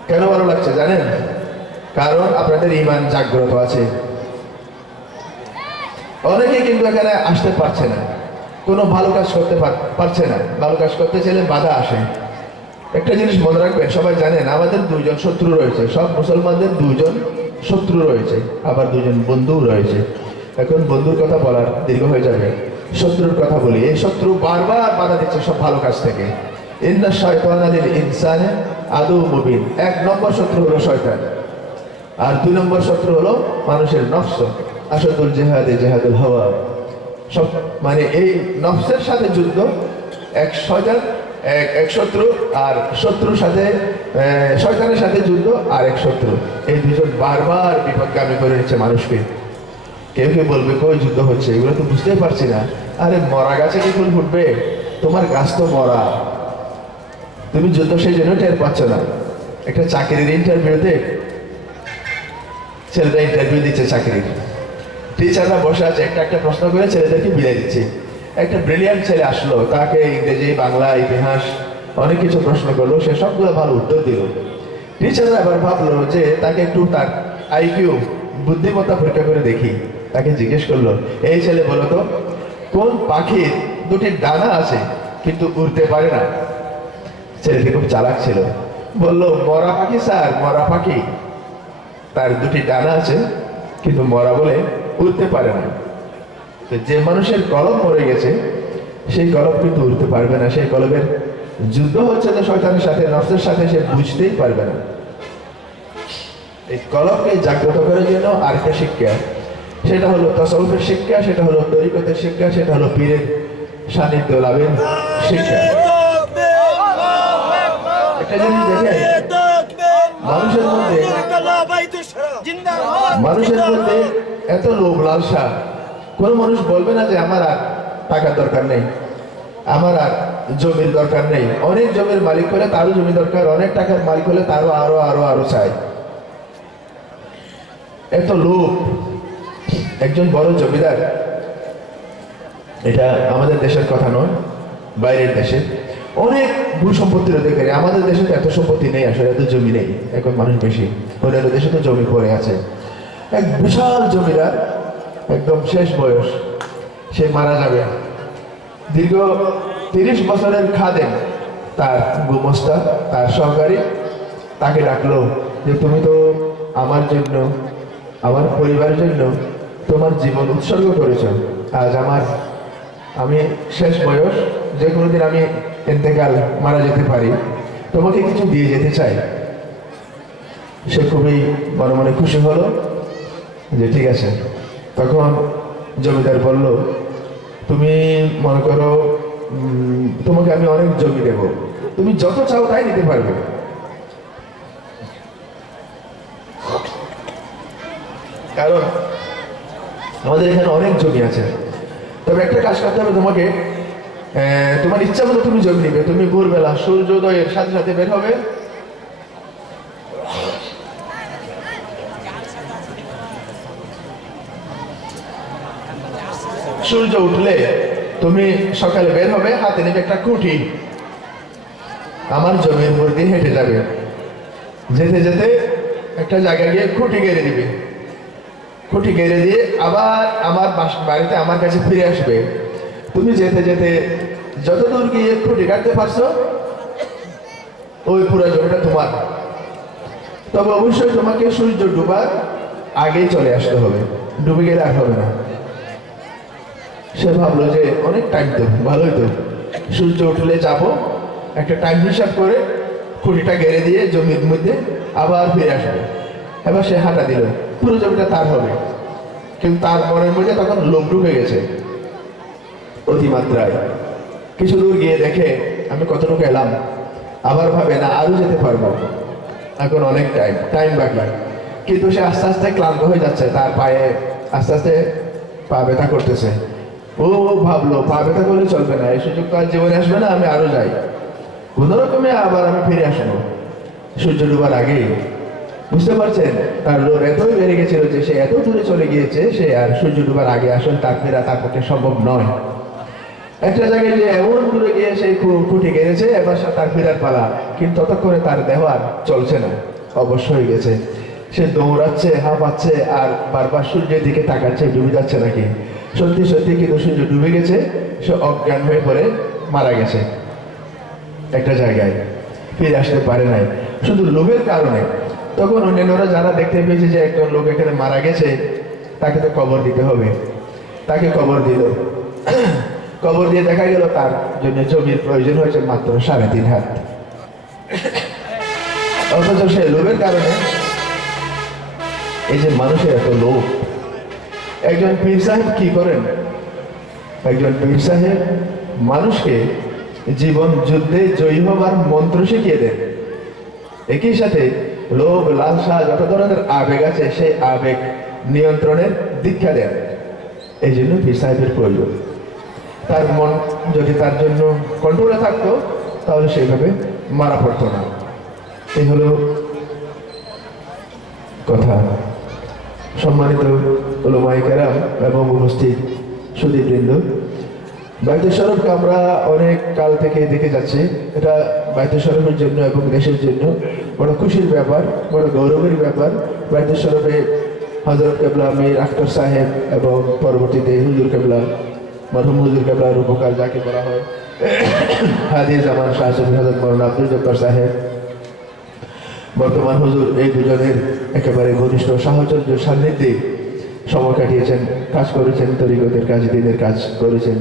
কেন ভালো লাগছে জানেন? কারণ আপনাদের ঈমান জাগ্রত আছে। অনেকে কিন্তু এখানে আসতে পারছে না, কোনো ভালো কাজ করতে পারছে না, ভালো কাজ করতে চাইলে বাধা আসে। একটা জিনিস মনে রাখবেন, সবাই জানেন আমাদের দুইজন শত্রু রয়েছে, সব মুসলমানদের দুইজন শত্রু রয়েছে, আবার দুজন বন্ধুও রয়েছে। এখন বন্ধুর কথা বলার দীর্ঘ হয়ে যাবে, শত্রুর কথা বলি। এই শত্রু বারবার বাধা দিচ্ছে সব ভালো কাজ থেকে। ইন্না শায়তানা লিল ইনসানি আদুউম মুবিন। 1 নম্বর শত্রু হলো শয়তান, আর 2 নম্বর শত্রু হলো মানুষের নফস। আসাদুল জিহাদে জিহাদুল হাওয়া। সব মানে এই নফসের সাথে যুদ্ধ, এক শয়তান, এক শত্রু, আর শত্রুর সাথে শয়তানের সাথে যুদ্ধ আর এক শত্রু। এই দুজন বারবার বিপদগামী করে নিচ্ছে মানুষকে। কেউ কেউ বলবে কই যুদ্ধ হচ্ছে, এগুলো তো বুঝতেই পারছি না। আরে মরা গাছে কি ফুল ফুটবে? তোমার গাছ তো মরা, তুমি যুদ্ধ সেই জন্য টের পাচ্ছ না। একটা চাকরির ইন্টারভিউতে ছেলেরা ইন্টারভিউ দিচ্ছে, চাকরির টিচাররা বসে আছে, একটা প্রশ্ন করে ছেলেদেরকে বিদায় দিচ্ছে। একটা ব্রিলিয়ান্ট ছেলে আসলো, তাকে ইংরেজি, বাংলা, ইতিহাস অনেক কিছু প্রশ্ন করলো, সে সবগুলো ভালো উত্তর দিল। টিচাররা এবার ভাবলো যে তাকে একটু তার আইকিউ, বুদ্ধিমত্তা পরীক্ষা করে দেখি। তাকে জিজ্ঞেস করলো, এই ছেলে বলো তো, কোন পাখির 2টি ডানা আছে কিন্তু উড়তে পারে না? ছেলেটি খুব চালাক ছিল, বললো মরা পাখি স্যার, মরা পাখি, তার 2টি ডানা আছে কিন্তু মরা বলে উড়তে পারে না। তো যে মানুষের কলম মরে গেছে সেই কলম কিন্তু উড়তে পারবে না। সেই কলমের যুদ্ধ হচ্ছে যে শয়তানের সাথে, নফসের সাথে, সে বুঝতেই পারবে না। এই কলবকে জাগ্রত করার জন্য আরেকটা শিক্ষা, সেটা হলো তাসাউফের শিক্ষা, সেটা হলো তরিকতের শিক্ষা, সেটা হলো পীরের সান্নিধ্য লাভের শিক্ষা। একটা জিনিস দেখে মানুষের মধ্যে এত লোভ লালসা, কোন মানুষ বলবে না যে আমার আর টাকার দরকার নেই, আমার আর জমির দরকার নেই। অনেক জমির মালিক হলে তারও জমি দরকার, অনেক টাকার মালিক হলে তারও আরো আরো আরো চাই। এত লোভ। একজন বড় জমিদার, এটা আমাদের দেশের কথা নয়, বাইরের দেশে অনেক ভূ সম্পত্তির অধিকারী। আমাদের দেশে তো এত সম্পত্তি নেই, আসলে এত জমি নেই, এখন মানুষ বেশি, অন্যান্য দেশে তো জমি পড়ে আছে। এক বিশাল জমিদার, একদম শেষ বয়স, সে মারা যাবে। দীর্ঘ 30 বছরের খাদেম, তার গুমস্তা, তার সহকারী তাকে ডাকলো যে তুমি তো আমার জন্য, আমার পরিবারের জন্য তোমার জীবন উৎসর্গ করেছ, আজ আমি শেষ বয়স, যে কোনো দিন আমি ইন্তেকাল, মারা যেতে পারি, তোমাকে কিছু দিয়ে যেতে চাই। সে খুবই মনে মনে খুশি হলো যে ঠিক আছে। তখন জমিদার বলল, তুমি মনে করো তোমাকে আমি অনেক জমি দেব, তুমি যত চাও তাই নিতে পারবে। কারণ আমাদের এখানে অনেক জমি আছে, তবে একটা কাজ করতে হবে তোমাকে, তোমার ইচ্ছা মতো তুমি জমি নিবে। তুমি ভোরবেলা সূর্যোদয়ের সাথে সাথে বের হবে, সূর্য উঠলে তুমি সকালে বের হবে, হাতে নেবে একটা খুঁটি, আমার জমির উপর দিয়ে হেঁটে যাবে, যেতে যেতে একটা জায়গায় গিয়ে খুঁটি গেড়ে দিবে, খুঁটি গেড়ে দিয়ে আবার আমার বাড়িতে আমার কাছে ফিরে আসবে। তুমি যেতে যেতে যতদূর গিয়ে খুঁটি কাটতে পারছো, ওই পুরো জমিটা তোমার। তবে অবশ্যই তোমাকে সূর্য ডুবার আগেই চলে আসতে হবে, ডুবে গেলে আর হবে না। সে ভাবলো যে অনেক টাইম তো, ভালোই তো, সূর্য উঠলে যাবো, একটা টাইম হিসাব করে খুঁটিটা গেড়ে দিয়ে জমির মধ্যে আবার ফিরে আসবে। এবার সে হাঁটা দিল, পুরো জমিটা তার হবে। কিন্তু তার মনের মধ্যে তখন লোভ ঢুকে গেছে অতিমাত্রায়। কিছু দূর গিয়ে দেখে আমি কতটুকু এলাম, আবার ভাবে না আরো যেতে পারবো, এখন অনেক টাইম বাকি। কিন্তু সে আস্তে আস্তে ক্লান্ত হয়ে যাচ্ছে, তার পায়ে আস্তে আস্তে পা ব্যথা করতেছে। ও ভাবলো পা ব্যথা করলে চলবে না, এই সুযোগ তো আর জীবনে আসবে না, আমি আরো যাই, কোন রকমে আবার আমি ফিরে আসবো সূর্য ডুবার আগেই। বুঝতে পারছেন, তার লোভ এতই বেড়ে গেছিল যে সে এত দূরে চলে গিয়েছে, সে আর সূর্য ডুবার আগে আসলে তার ফেরা তার পক্ষে সম্ভব নয়। একটা জায়গায় যে এমন দূরে গিয়ে সেই খুঁটি গেড়েছে, এবার তার ফেরার পালা, কিন্তু ততক্ষণে তার দেহ আর চলছে না, অবশ্য হয়ে গেছে। সে দৌড়াচ্ছে, হাঁপাচ্ছে, আর বারবার সূর্যের দিকে তাকাচ্ছে ডুবে যাচ্ছে নাকি। সত্যি সত্যি কিন্তু সূর্য ডুবে গেছে, সে অজ্ঞান হয়ে পড়ে মারা গেছে একটা জায়গায়, ফিরে আসতে পারে নাই শুধু লোভের কারণে। তখন অন্যান্যরা যারা দেখতে পেয়েছে যে একজন লোক এখানে মারা গেছে, তাকে তো কবর দিতে হবে, তাকে কবর দিল। কবর দিয়ে দেখা গেল তার জন্য জমির প্রয়োজন হয়েছে মাত্র 3.5 হাত। অথচ সে লোভের কারণে, এই যে মানুষের এত লোভ। একজন পীর সাহেব কি করেন, একজন পীর সাহেব মানুষকে জীবন যুদ্ধে জয়ী হবার মন্ত্র শিখিয়ে দেন, একই সাথে লোভ লালসা যত ধরনের আবেগ আছে সেই আবেগ নিয়ন্ত্রণের দীক্ষা দেন। এই জন্য পীর সাহেবের প্রয়োজন। তার মন যদি তার জন্য কন্ট্রোলে থাকতো, তাহলে সেইভাবে মারা পড়তো না। এই হলো কথা। সম্মানিত উলামায়ে কেরাম এবং উপস্থিত সুধীবৃন্দ, বাইতুল শরীফকে আমরা অনেক কাল থেকে দেখে যাচ্ছি। এটা বাইতুল শরীফের জন্য এবং দেশের জন্য বড় খুশির ব্যাপার, বড় গৌরবের ব্যাপার। বাইতুল শরীফে হযরত কেবলা মীর আখতার সাহেব এবং পরবর্তীতে হুজুর কেবলা, মরহুম হুজুর কেবলার উপকার যাকে বলা হয়, হাদির জামান শাহ সফি হযরত মাওলানা আব্দুল জব্বার সাহেব, বর্তমান হুজুর, এই দুজনের একেবারে ঘনিষ্ঠ সাহচর্য সান্নিধ্যে সময় কাটিয়েছেন, কাজ করেছেন, তরিকতের কাজ, দিনের কাজ করেছেন।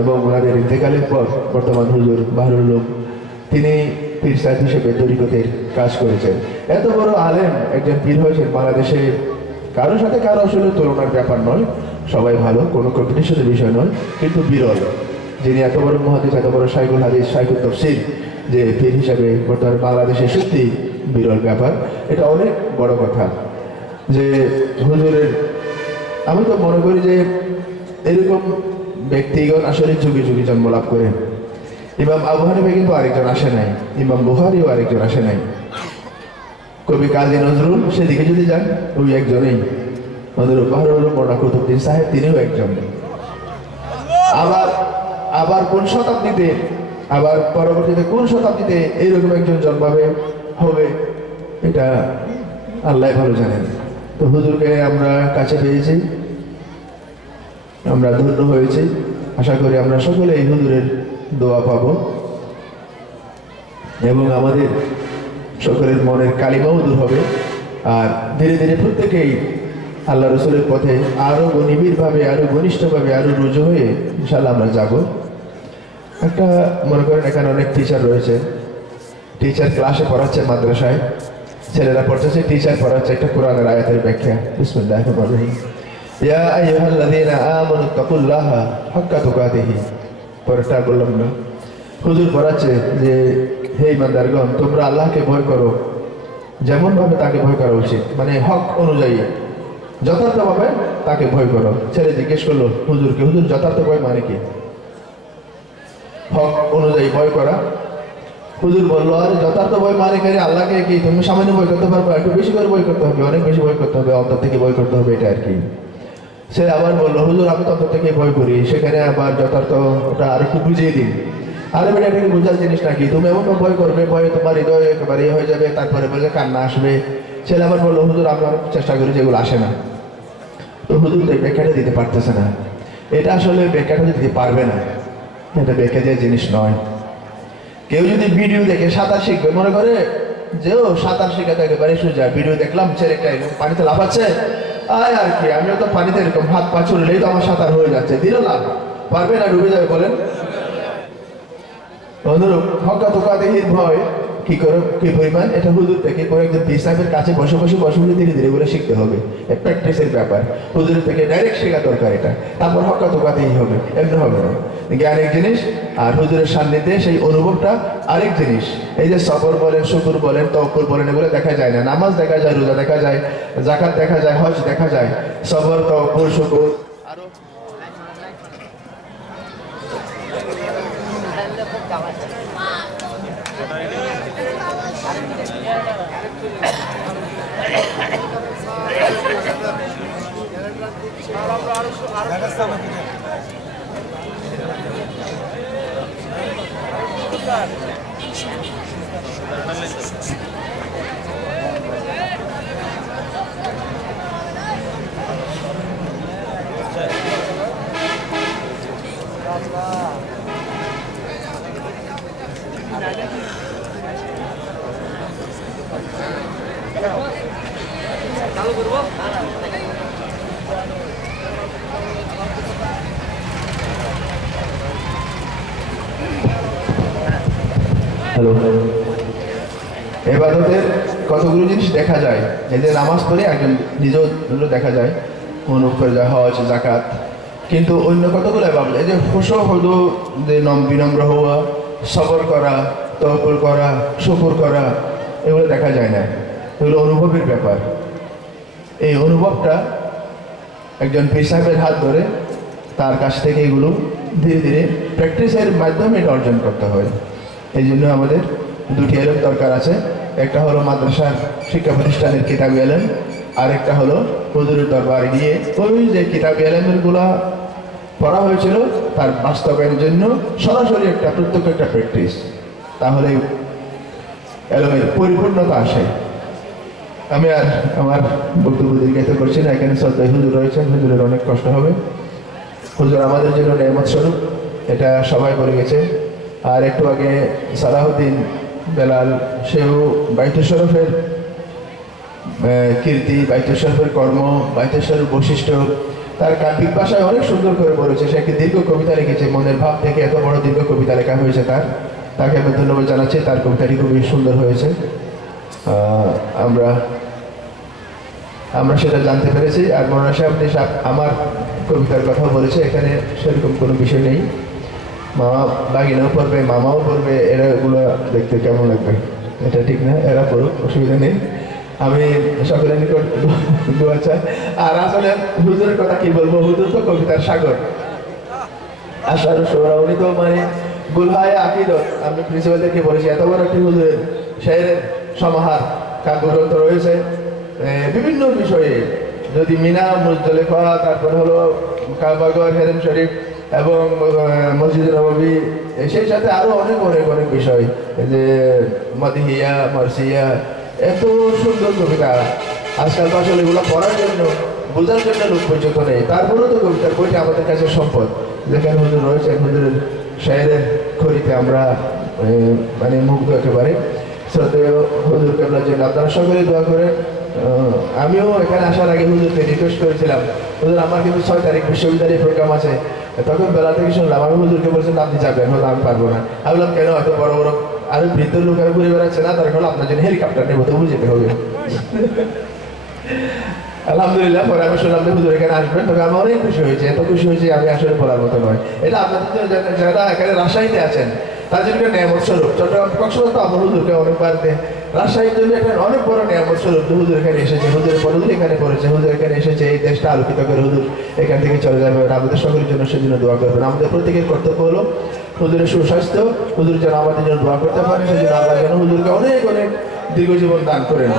এবং ওনাদের ইন্তেকালের পর বর্তমান হুজুর বাহরুল উলুম, তিনি পীর সাহেব হিসেবে তরিকতের কাজ করেছেন। এত বড় আলেম একজন পীর হয়েছেন বাংলাদেশে, কারোর সাথে কারো আসলে তুলনার ব্যাপার নয়, সবাই ভালো, কোনো কম্পিটিশনের বিষয় নয়, কিন্তু বিরল যিনি এত বড় মুহাদ্দিস, এত বড় শাইখুল হাদিস, শাইখুল তাফসীর যে পীর হিসাবে বর্তমানে বাংলাদেশে সত্যি বিরল ব্যাপার। এটা অনেক বড় কথা যে হুজুরের, আমি তো মনে করি যে এরকম ব্যক্তিগণ আসলে যুগে যুগে জন্ম লাভ করে। ইমাম আবু হানিফা কিন্তু আরেকজন আসে নাই, ইমাম বুখারীও আরেকজন আসে নাই, কবি কাজী নজরুল সেদিকে যদি যান ওই একজনেই, আমাদের বাহরুল মোনা কুতুবউদ্দিন সাহেব তিনিও একজন। আবার কোন শতাব্দীতে, আবার পরবর্তীতে কোন শতাব্দীতে এইরকম একজন জন্মাবে হবে, এটা আল্লাহ ভালো জানেন। তো হুজুরকে আমরা কাছে পেয়েছি, আমরা ধন্য হয়েছি। আশা করি আমরা সকলে এই হুজুরের দোয়া পাবো এবং আমাদের সকলের মনের কালিমাও দূর হবে। আর ধীরে ধীরে প্রত্যেকেই আল্লাহ রসুলের পথে আরও নিবিড়ভাবে, আরও ঘনিষ্ঠভাবে, আরও রুজু হয়ে ইনশাল্লাহ আমরা যাব। একটা মনে করেন এখানে অনেক টিচার রয়েছে, টিচার ক্লাসে পড়াচ্ছে মাদ্রাসায়, ছেলেরা পড়তেছে, টিচার পড়াচ্ছে একটা কোরআনের আয়াতের ব্যাখ্যা। বিসমিল্লাহির রহমানির রহিম, ইয়া আইয়ুহাল্লাযীনা আমানু তাকুল্লাহা হাক্কা তুকাতিহি। পরেরটা বললাম না, হুজুর পড়াচ্ছে যে হে ইমানদারগণ, তোমরা আল্লাহকে ভয় করো যেমনভাবে তাকে ভয় করা উচিত, মানে হক অনুযায়ী যথার্থভাবে তাকে ভয় করো। ছেলে জিজ্ঞেস করলো হুজুরকে, হুজুর যথার্থ ভয় মানে কি? হক অনুযায়ী ভয় করা। হুজুর বললো, আরে যথার্থ ভয় মানে কি? আল্লাহকে কি তুমি সামান্য ভয় করতে পারবো? একটু বেশি করে ভয় করতে হবে, অনেক বেশি ভয় করতে হবে, অন্তর থেকে ভয় করতে হবে, এটা আর কি। সে আবার বললো, হুজুর আমি তো অন্তর থেকে ভয় করি, সেখানে আবার যথার্থ ওটা আর একটু বুঝিয়ে দিন। আরে বেটা, এটাকে বোঝার জিনিস নাকি? তুমি এমন ভয় করবে, ভয়ে তোমার হৃদয় একেবারে হয়ে যাবে, তারপরে বলে কান্না আসবে। ছেলে আবার বললো, হুজুর আমি অনেক চেষ্টা করি, যেগুলো আসে না। তো হুজুর তো ব্যাখ্যাটা দিতে পারতেছে না। এটা আসলে ব্যাখ্যাটা দিতে পারবে না, এটা ব্যাখ্যা দেওয়ার জিনিস নয়। কেউ যদি ভিডিও দেখে সাঁতার শিখবে, মনে করে যে ও সাঁতার শিখাতে একেবারে সোজা, ভিডিও দেখলাম ছেলেটা এরকম পানিতে লাফাচ্ছে, আয় আর কি, আমিও তো পানিতে এরকম হাত পা ছুড়লেই তো আমার সাঁতার হয়ে যাচ্ছে, দিল লাভ, পারবে না, ডুবে যাবে। বলেন অনুরূপ হক্কা তুকাতিহির ভয় কি করে, কি পরিমাণ, এটা হুজুর থেকে করে একজন পীর সাহেবের কাছে বসে বসে ধীরে ধীরে করে শিখতে হবে। প্র্যাকটিসের ব্যাপার, হুজুরের থেকে ডাইরেক্ট শেখা দরকার এটা, তারপর হক্কা তুকাতিহি হবে, এমনি হবে না। জ্ঞান এক জিনিস, আর হুজুরের সান্নিধ্যে সেই অনুভবটা আরেক জিনিস। এই যে সবর বলেন, শুকুর বলেন, তাওয়াক্কুল বলেন, এগুলো দেখা যায় না। নামাজ দেখা যায়, রোজা দেখা যায়, যাকাত দেখা যায়, হজ দেখা যায়, সবর, তাওয়াক্কুল, শুকুর আরো হ্যালো, এবাদতের কতগুলো জিনিস দেখা যায়। এই যে নামাজ পড়ে একজন নিজেও দেখা যায়, অনুভব করে যায়, হজ, জাকাত, কিন্তু অন্য কতগুলো এবাদত, এই যে খুশু হুদু, যে বিনম্র হওয়া, সবর করা, তাওয়াক্কুল করা, শুকর করা, এগুলো দেখা যায় না। এগুলো অনুভবের ব্যাপার। এই অনুভবটা একজন পীর সাহেবের হাত ধরে তার কাছ থেকে এগুলো ধীরে ধীরে প্র্যাকটিসের মাধ্যমে এটা অর্জন করতে হয়। এই জন্য আমাদের দুটি এলেম দরকার আছে, একটা হলো মাদ্রাসার শিক্ষা প্রতিষ্ঠানের কিতাবি এলেম, আর একটা হলো হুজুরের দরবারে গিয়ে ওই যে কিতাবি এলেমগুলো পড়া হয়েছিল তার বাস্তবায়নের জন্য সরাসরি একটা প্রত্যক্ষ একটা প্র্যাকটিস, তাহলে এলেমের পরিপূর্ণতা আসে। আমি আর আমার বক্তব্য দীর্ঘায়িত করছি না, এখানে শ্রদ্ধা হুজুর রয়েছেন, হুজুরের অনেক কষ্ট হবে। হুজুর আমাদের জন্য নেয়ামত স্বরূপ, এটা সবাই বলে গেছে। আর একটু আগে সালাহুদ্দিন বেলাল, সেও বাইতুল শরফের কীর্তি, বাইতুল শরফের কর্ম, বাইতুল শরফের বৈশিষ্ট্য তার কাব্যিক ভাষায় অনেক সুন্দর করে বলেছে। সে একটি দীর্ঘ কবিতা লিখেছে, মনের ভাব থেকে এত বড় দীর্ঘ কবিতা লেখা হয়েছে তার। তাকে আমি ধন্যবাদ জানাচ্ছি। তার কবিতাটি খুবই সুন্দর হয়েছে। আমরা আমরা সেটা জানতে পেরেছি। আর মৌলানা সাহেব আমার কবিতার কথা বলেছে, এখানে সেরকম কোনো বিষয় নেই। মামা বাগিনাও পড়বে, মামাও পড়বে, এগুলো দেখতে কেমন লাগবে? এটা ঠিক না, এরা পড়ুক, অসুবিধা নেই। আমি সকলের নিকট দোয়া চাই। আর আসলে হুজুরের কথা কি বলবো, হুজুর তো কবিতার সাগর। আশার সোহরা, উনি তো মানে গুলহায় আকিদত, আমি প্রিন্সিপালদেরকে বলেছি, এত বড় একটি হুজুরের শায়েরের সমাহার কাব্যগ্রন্থ রয়েছে বিভিন্ন বিষয়ে। যদি মিনা, মুজদলিফা, তারপর হলো কাবাগর, হেরেম শরীফ এবং মসজিদ নববী, সেই সাথে আরো অনেক অনেক অনেক বিষয়, যে মদিহিয়া, মার্সিয়া, এত সুন্দর কবিতা। আজকাল তো আসলে এগুলো পড়ার জন্য, বোঝার জন্য লোক পর্যন্ত নেই। তারপরেও তো কবিতার বইটি আমাদের কাছে সম্পদ। যেখানে হুজুর রয়েছে, হুজুরের শায়েরের খড়িতে আমরা মানে মুগ্ধ একেবারে। শ্রদ্ধেয় হুজুর কেবলার জন্য আপনারা সকলে দোয়া করে। আমিও এখানে আসার আগে হুজুরকে রিকোয়েস্ট করেছিলাম, হুজুর আমার কিন্তু 6 তারিখ বিশ্ববিদ্যালয়ে প্রোগ্রাম আছে। তখন বেলা থেকে শুনলাম, আমি হুজুরকে বলছিলাম আপনি যাবেন, হলো আমি পারবো না। আমি বললাম কেন, হয়তো বড় বড় আরো বৃদ্ধ লোক আরো ঘুরে বেড়াচ্ছে না, তার হলো আপনার জন্য হেলিকপ্টার নেবো, তবু যেতে হবে। আলহামদুলিল্লাহ, পরে আমি শুনলাম যে হুজুর এখানে আসবেন। তবে আমি অনেক খুশি হয়েছি, এত খুশি হয়েছি আমি আসলে বলার মতো নয়। এটা আপনাদের যারা এখানে রাজশাহীতে আছেন তার জন্য একটা নিয়ামত স্বরূপ। চট্টগ্রাম কক্সবাজার তো আমার হুজুরকে অনেকবার দেয়, রাজশাহীর জন্য একটা অনেক বড় নিয়ামত স্বরূপ। হুজুর এখানে এসেছে, হুজুরের পর হুজুর এখানে পড়েছে, হুজুর এখানে এসেছে, এই দেশটা আলোকিত করে হুজুর এখান থেকে চলে যাবে। আমাদের সকলের জন্য সেজন্য দোয়া করবেন। আমাদের প্রত্যেকের কর্তব্য হলো হুজুরের সুস্বাস্থ্য, হুজুর যেন আমাদের জন্য দোয়া করতে পারেন, সেই জন্য আল্লাহ যেন হুজুরকে অনেক অনেক দীর্ঘ জীবন দান করেন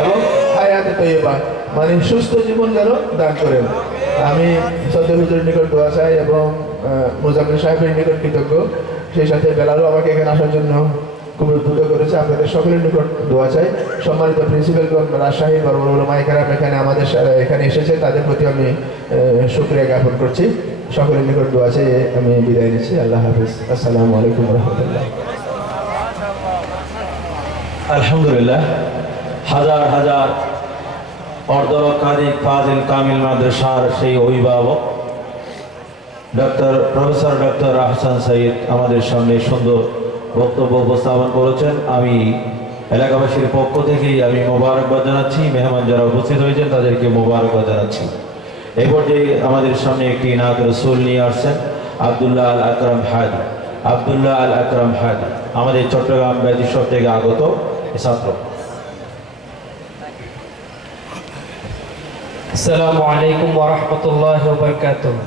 এবং হায়াতে তৈয়বা, মানে সুস্থ জীবন যেন দান করেন। আমি সদ্য হুজুরের নিকট দোয়া চাই এবং মোজাম্মেল সাহেবের নিকট কৃতজ্ঞ। সেই সাথে বেলালও আমাকে এখানে আসার জন্য খুব উদ্বুদ্ধ করেছে। আপনাদের সকলের নিকট দোয়া চাই। সম্মানিত প্রিন্সিপালগণ, রাজশাহী বড় বড় উলামায়ে কেরাম এখানে আমাদের এখানে এসেছে, তাদের প্রতি আমি শুকরিয়া জ্ঞাপন করছি। সকলের নিকট দোয়া চাই আমি বিদায় নিচ্ছি। আল্লাহ হাফিজ। আসসালামু আলাইকুম রহমতুল্লাহ। আলহামদুলিল্লাহ, হাজার হাজার অর্ধলক্ষাধিক ফাজিল কামিল মাদ্রাসার সেই অভিভাবক প্রফেসর ডক্টর আহসান সাইদ আমাদের সামনে সুন্দর বক্তব্য উপস্থাপন করেছেন। আমি এলাকাবাসীর পক্ষ থেকেই আমি মোবারকবাদ জানাচ্ছি। মেহমান যারা উপস্থিত হয়েছেন তাদেরকে মোবারকবাদ জানাচ্ছি। এই পর্যায়ে আমাদের সামনে একটি নাত রসুল নিয়ে আসছেন আব্দুল্লাহ আল আকরাম হাদি। আব্দুল্লাহ আল আকরাম হাদি আমাদের চট্টগ্রাম ব্যাজিসব থেকে আগত ছাত্র। আসসালামু আলাইকুম ওয়া রাহমাতুল্লাহি ওয়া বারাকাতুহু।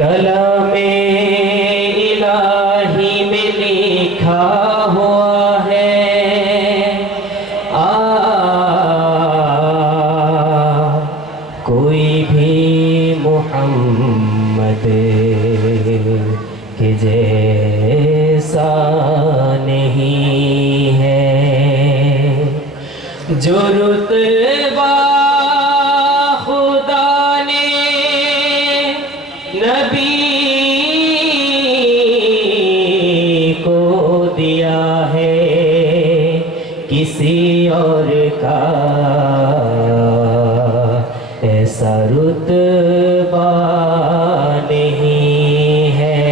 कलामे इलाही में लिखा हुआ है कोई भी मोहम्मद के जैसा नहीं है। जो रुतबा खुदा ने नबी को दिया है किसी और का ऐसा रुतबा नहीं है।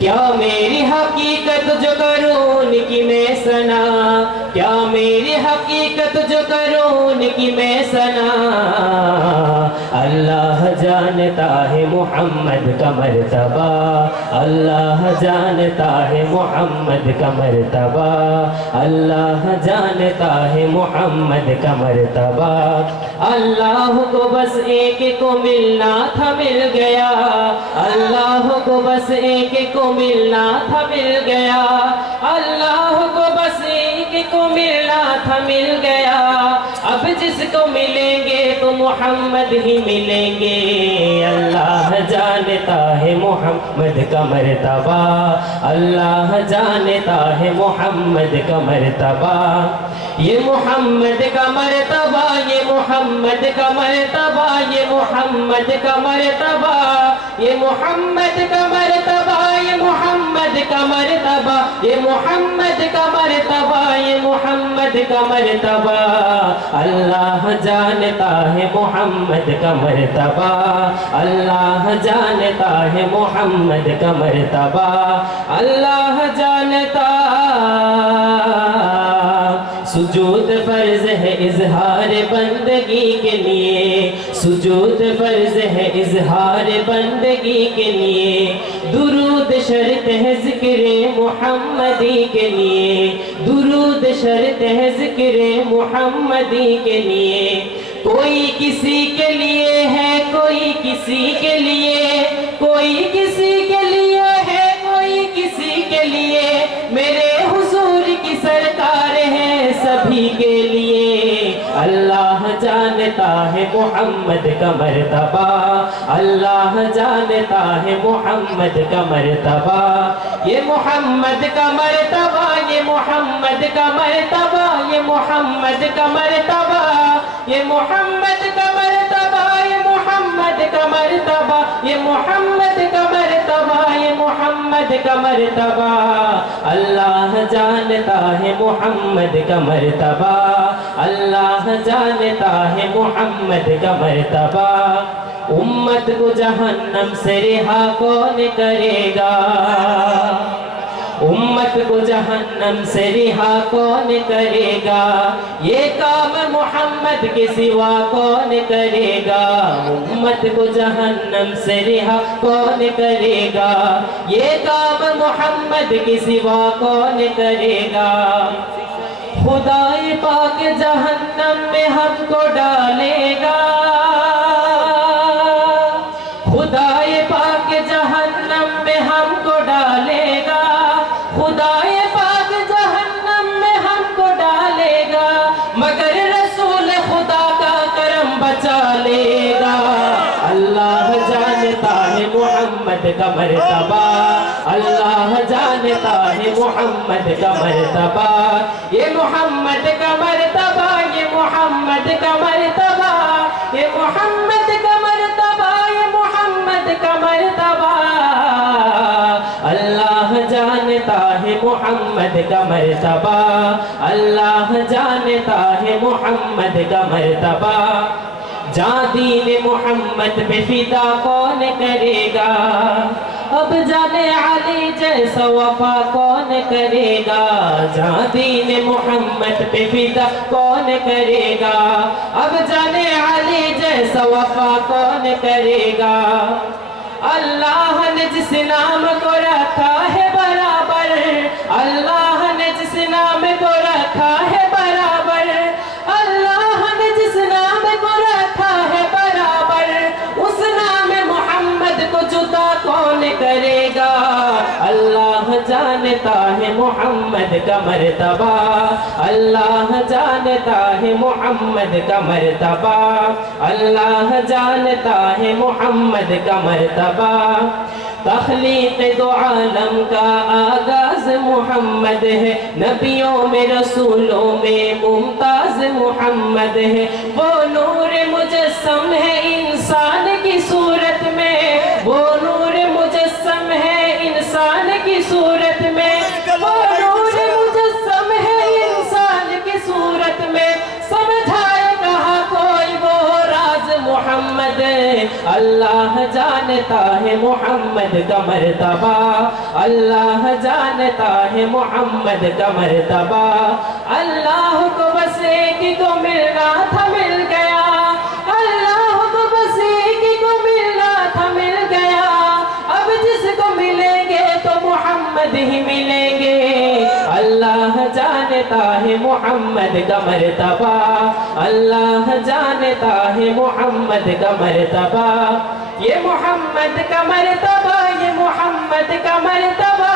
क्या मेरी हकीकत जो करूं उनकी मैं सना, क्या मेरी हकीकत जो करूं उनकी मैं सना। अल्लाह जानता है मोहम्मद का मर्तबा, अल्लाह जानता है मोहम्मद का मर्तबा, अल्लाह जानता है मोहम्मद का मर्तबा। अल्लाह को बस एक को मिलना था मिल गया, अल्लाह को बस एक को मिलना था मिल गया, अल्लाह को बस एक को मिलना था मिल गया। अब जिसको मिलेंगे तो मोहम्मद ही मिलेंगे। अल्लाह जानता है मोहम्मद का मर्तबा, अल्लाह जानता है मोहम्मद का मर्तबा। ये मोहम्मद का मर्तबा, ये मोहम्मद का मर्तबा, ये मोहम्मद का मर्तबा, ये मोहम्मद का मर्तबा, ये मोहम्मद मोहम्मद का मर्तबा, ये मोहम्मद का मर्तबा, ये मोहम्मद का मर्तबा। अल्लाह जानता है मोहम्मद का मर्तबा, अल्लाह जानता है मोहम्मद का मर्तबा, अल्लाह जानता। सुजूद फर्ज है इजहार बंदगी के लिए, सुजूद फर्ज है इजहार बंदगी के लिए, दुरूद शर्त है जिक्र मुहम्मदी के लिए, दुरूद शर्त है जिक्र मुहम्मदी के लिए। कोई किसी के लिए है, कोई किसी के लिए, कोई किसी के लिए है, कोई किसी के लिए, मेरे हुजूर की सरकार है सभी के लिए। अल्लाह जानता है मोहम्मद का मर्तबा, अल्लाह जानता है मोहम्मद का मर्तबा, ये मोहम्मद का मर्तबा, ये मोहम्मद का मर्तबा, ये मोहम्मद का मर्तबा, ये मोहम्मद का मर्तबा, ये मोहम्मद का मर्तबा, ये मोहम्मद का मर्तबा, ये मोहम्मद का मर्तबा। अल्लाह जानता है मोहम्मद का मर्तबा, अल्लाह जानता है मोहम्मद का मर्तबा। उम्मत को जहन्नम से रिहा कौन करेगा, उम्मत को जहन्नम से रिहा कौन करेगा, ये काम मोहम्मद के सिवा कौन करेगा। उम्मत को जहन्नम से रिहा कौन करेगा, ये काम मोहम्मद के सिवा कौन करेगा। खुदाए पाक जहन्नम में हमको डालेगा, खुदाए पाक जहन्नम में हमको डालेगा, खुदाए पाक जहन्नम में हमको डालेगा, मगर रसूल खुदा का करम बचा लेगा। अल्लाह जानता है मोहम्मद का मर्तबा, अल्लाह जानता है मोहम्मद का मर्तबा, ये मोहम्मद का मर्तबा, ये मोहम्मद का मर्तबा, ये मोहम्मद का मर्तबा, ये मोहम्मद का मर्तबा। अल्लाह जानता है मोहम्मद का मर्तबा, अल्लाह जानता है मोहम्मद का मर्तबा। जहाँ दीन मोहम्मद पे फिदा कौन करेगा, अब जाने अली जैसा वफा कौन करेगा। जहाँ दीन मोहम्मद पे फिदा कौन करेगा, अब जाने अली जैसा वफा कौन करेगा। अल्लाह ने जिस नाम को रखा है बराबर, अल्लाह ने जिस नाम को रखा है बराबर, अल्लाह ने जिस नाम को रखा है बराबर, उस नाम मोहम्मद को जुदा कौन करेगा। अल्लाह जानता है मोहम्मद का मर्तबा, अल्लाह जानता है मोहम्मद का मर्तबा, अल्लाह जानता है मोहम्मद का मर्तबा। तख्लीक दो आलम का आगाज मोहम्मद है, नबियों में रसूलों में मुमताज मोहम्मद है। वो नूर मुजस्सम है इंसान की सूरत में, वो नूर मुजस्सम है इंसान की सूरत में, वो नूर मुजस्सम है इंसान की सूरत में। समझाए कहा कोई वो राज मोहम्मद, अल्लाह जानता है मोहम्मद का मर्तबा, अल्लाह जानता है मोहम्मद का मर्तबा। अल्लाह को बस एक को मिलना था मिल गया, अल्लाह को बस एक को मिलना था मिल गया। अब जिसको मिलेंगे तो मोहम्मद ही मिलेंगे। अल्लाह जानता है मोहम्मद का मर्तबा, अल्लाह जानता है मोहम्मद का मर्तबा। ये मोहम्मद का मर्तबा, ये मोहम्मद का मर्तबा,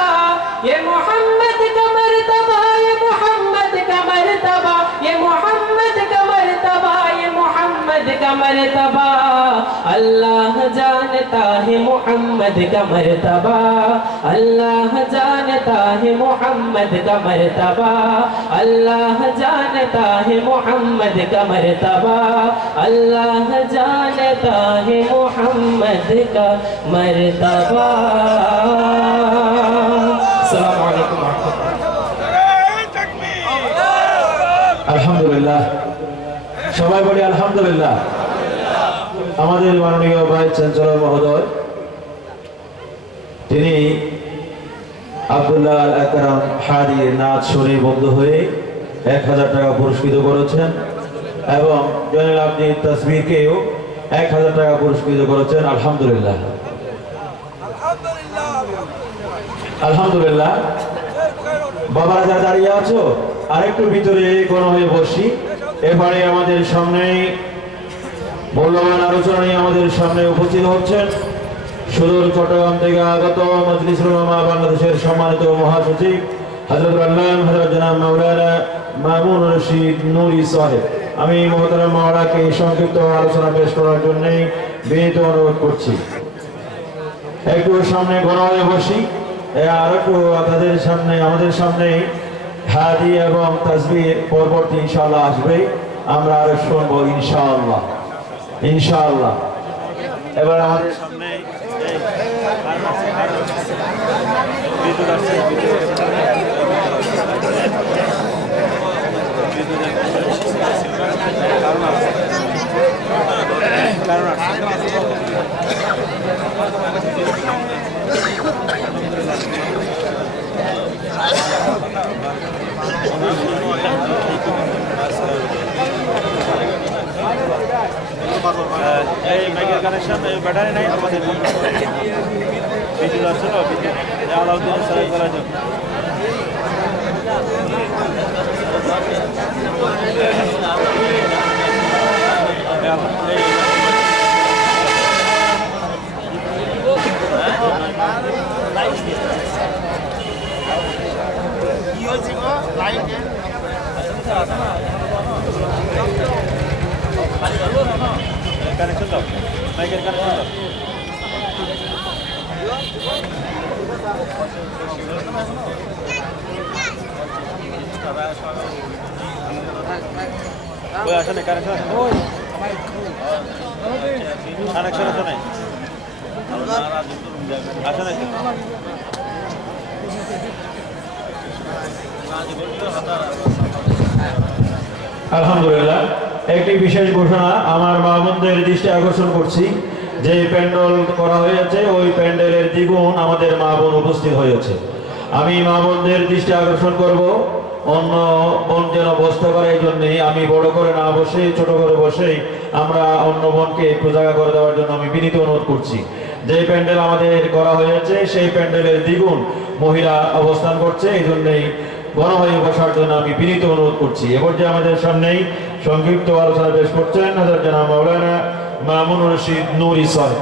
ये मोहम्मद का मर्तबा, ये मोहम्मद का मर्तबा, ये मोहम्मद का मर्तबा, ये मोहम्मद का मर्तबा। अल्लाह जानता है मोहम्मद का मर्तबा, अल्लाह जानता है मोहम्मद का मर्तबा, अल्लाह जानता है मोहम्मद का मर्तबा, अल्लाह जानता है मोहम्मद का मर्तबा। আলহামদুলিল্লাহ। সবাই বলি আলহামদুলিল্লাহ। আমাদের মাননীয় ভাইস চ্যান্সেলর মহোদয়, তিনি আব্দুল্লাহ আল আকরাম হাদি নাচ শুনে বন্ধ হয়ে 1000 টাকা পুরস্কৃত করেছেন এবং জয়নুল আবদিন তাসবিরকেও 1000 টাকা পুরস্কৃত করেছেন। আলহামদুলিল্লাহ, আলহামদুলিল্লাহ। বাবারা যা দাঁড়িয়ে আছো, আরেকটু ভিতরে কোন হয়ে বসি। এবারে আমাদের সামনে মূল্যবান আলোচনা নিয়ে আমাদের সামনে উপস্থিত হচ্ছেন সুদূর চট্টগ্রাম থেকে আগত মজলিসুল উলামা বাংলাদেশের সম্মানিত মহাসচিব হযরত আল্লামা হযরত জনাব মাওলানা মামুন রশিদ নুরি সাহেব। আমি মহতারাম মাওলানাকে সংক্ষিপ্ত আলোচনা পেশ করার জন্য বিনীত অনুরোধ করছি। একটু সামনে ঘন হয়ে বসি। আর একটু আপনাদের সামনে, আমাদের সামনে হাদি এবং তাসবিহ পরবর্তী ইনশাআল্লাহ আসবে, আমরা আরো শুনবো ইনশাআল্লাহ, ইনশাআল্লাহ। এবার আমাদের সামনে এই মাইকের কানেকশন এই ব্যাটারি নাই আমাদের বিদ্যুৎ আছে না, বিদ্যুৎ আলাউদ্দিন স্যার করার জন্য কি হয়েছে গো লাইট কানেকশন দাও, মাইকের কানেকশন দাও। ওই আসে না কানেকশন, কানেকশন আসে নাই, আসে নাই। আলহামদুলিল্লাহ। একটি বিশেষ ঘোষণা আমার মা বোনদের দৃষ্টি আকর্ষণ করছি। যে প্যান্ডেল করা হয়েছে ওই প্যান্ডেলের দ্বিগুণ আমাদের মা বোন উপস্থিত হয়েছে। আমি মা বোনদের দৃষ্টি আকর্ষণ করব, অন্য বোন যেন বসতে পারে এই জন্যে আমি বড় করে না বসে ছোট করে বসেই আমরা অন্য বোনকে একটু জায়গা করে দেওয়ার জন্য আমি বিনীত অনুরোধ করছি। যে প্যান্ডেল আমাদের করা হয়েছে সেই প্যান্ডেলের দ্বিগুণ মহিলা অবস্থান করছে, এই জন্যেই ঘন হয়ে বসার জন্য আমি বিনীত অনুরোধ করছি। এবার যে আমাদের সামনেই সংক্ষিপ্ত আলোচনা পেশ করছেন হযরত জনাব মাওলানা মামুন রশিদ নুরি সাহেব।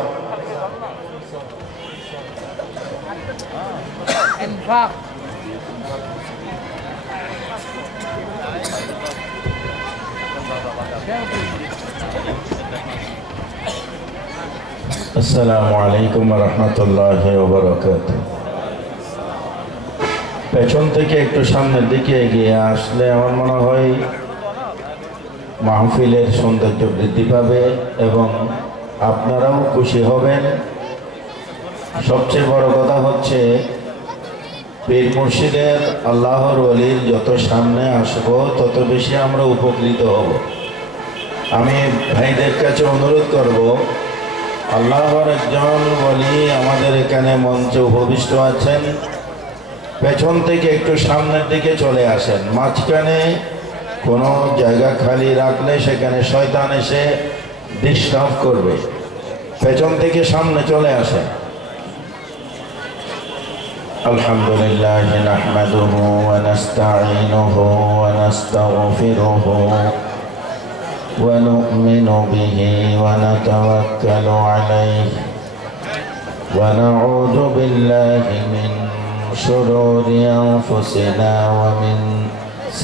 আসসালামু আলাইকুম ওয়া রাহমাতুল্লাহি ওয়া বারাকাতুহু। পেছন থেকে একটু সামনের দিকে এগিয়ে আসলে আমার মনে হয় মাহফিলের সৌন্দর্য বৃদ্ধি পাবে এবং আপনারাও খুশি হবেন। সবচেয়ে বড় কথা হচ্ছে পীর মুর্শিদের আল্লাহর ওলির যত সামনে আসবো তত বেশি আমরা উপকৃত হব। আমি ভাইদের কাছে অনুরোধ করব, আল্লাহর একজন ওলি আমাদের এখানে মঞ্চে উপবিষ্ট আছেন, পেছন থেকে একটু সামনের দিকে চলে আসেন। মাঝখানে কোনো জায়গা খালি রাখলে সেখানে শয়তান এসে ডিস্টার্ব করবে। পেছন থেকে সামনে চলে আসেন। আলহামদুলিল্লাহ নাহমাদুহু ওয়া নাস্তাঈনুহু ওয়া নাস্তাগফিরুহু ওয়া নু'মিনু বিহি ওয়া নাতাওয়াক্কালু আলাইহি ওয়া নাউযু বিল্লাহি মিন শুরুরি আনফুসিনা ওয়া মিন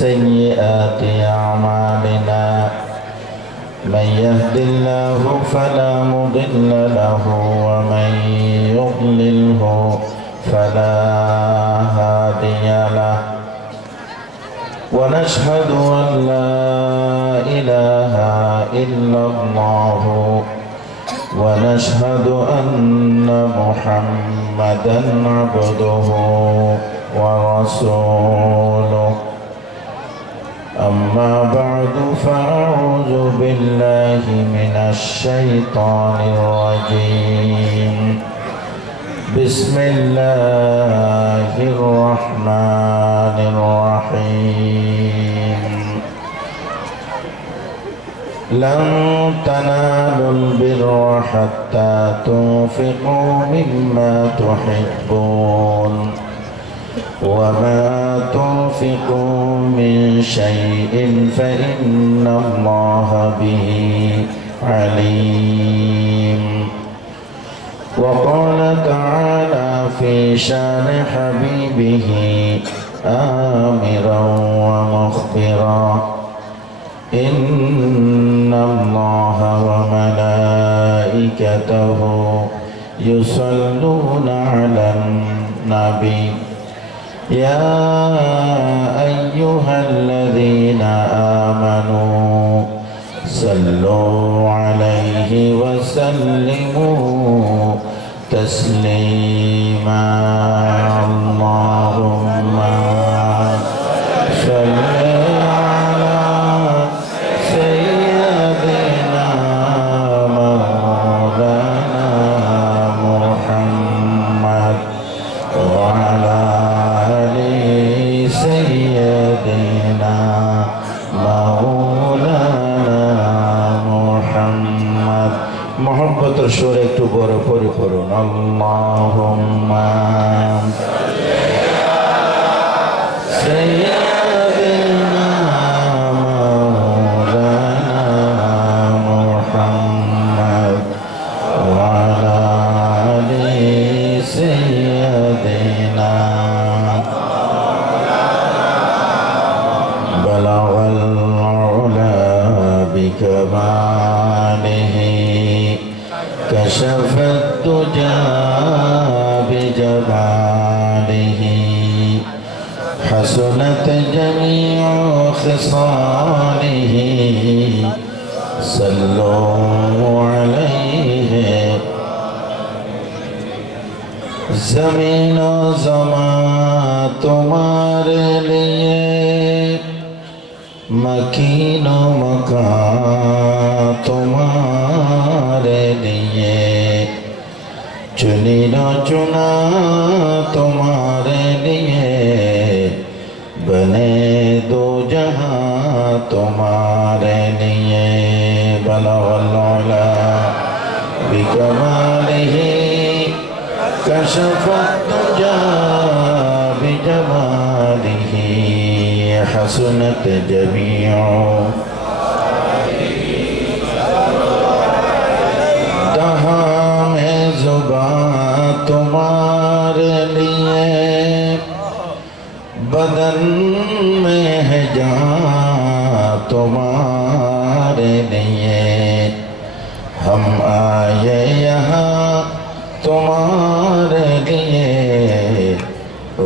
سيئات أعمالنا من يهد الله فلا مضل له ومن يضلله فلا هادي له ونشهد أن لا إله إلا الله ونشهد أن محمدا عبده ورسوله أما بعد فأعوذ بالله من الشيطان الرجيم بسم الله الرحمن الرحيم لن تنالوا البر حتى تنفقوا مما تحبون وما تنفقوا من شيء فإن الله به عليم وقال تعالى في شان حبيبه آمرا ومخبرا إن الله وملائكته يصلون على النبي يا أيها الذين آمنوا صلوا عليه وسلموا تسليما اللهم صل على سيدنا مولانا محمد وعلى آل سيدنا مولانا محمد محبت সুর একটু বড় করে পড়ুন আল্লাহুম্মা সাইয়্যিদিনা মাওলানা মুহাম্মদ ওয়া আলা আলি সাইয়্যিদিনা বালাগাল উলা বিকামালিহি كشف الدجى بجماله حسنت جميع خصاله صلوا عليه زمین و زمان تمہارے لیے مکین و مکان تمہارے لیے چنی نہ چنا تمہارے لیے بنے دو جہاں تمہارے لیے بلغ العلا بکمالہ کشف الدجى بجمالہ حسنت جمیع تمہارے لیے بدن میں ہے جان تمہارے لیے ہم آئے یہاں تمہارے لیے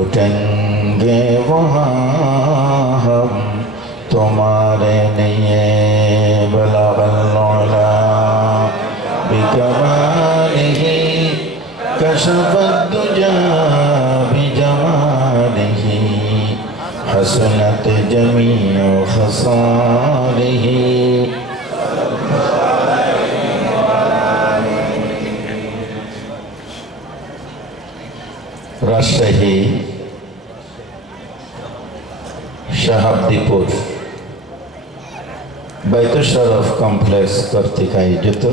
اٹھیں گے وہاں ہم تمہارے لیے بلغ العلا بکمالہ كشف الدجى بجماله حسنت جميع خصاله রাজশাহী শাহাবদীপুর বাইতুল শরফ কমপ্লেক্স কর্তৃক আয়োজিত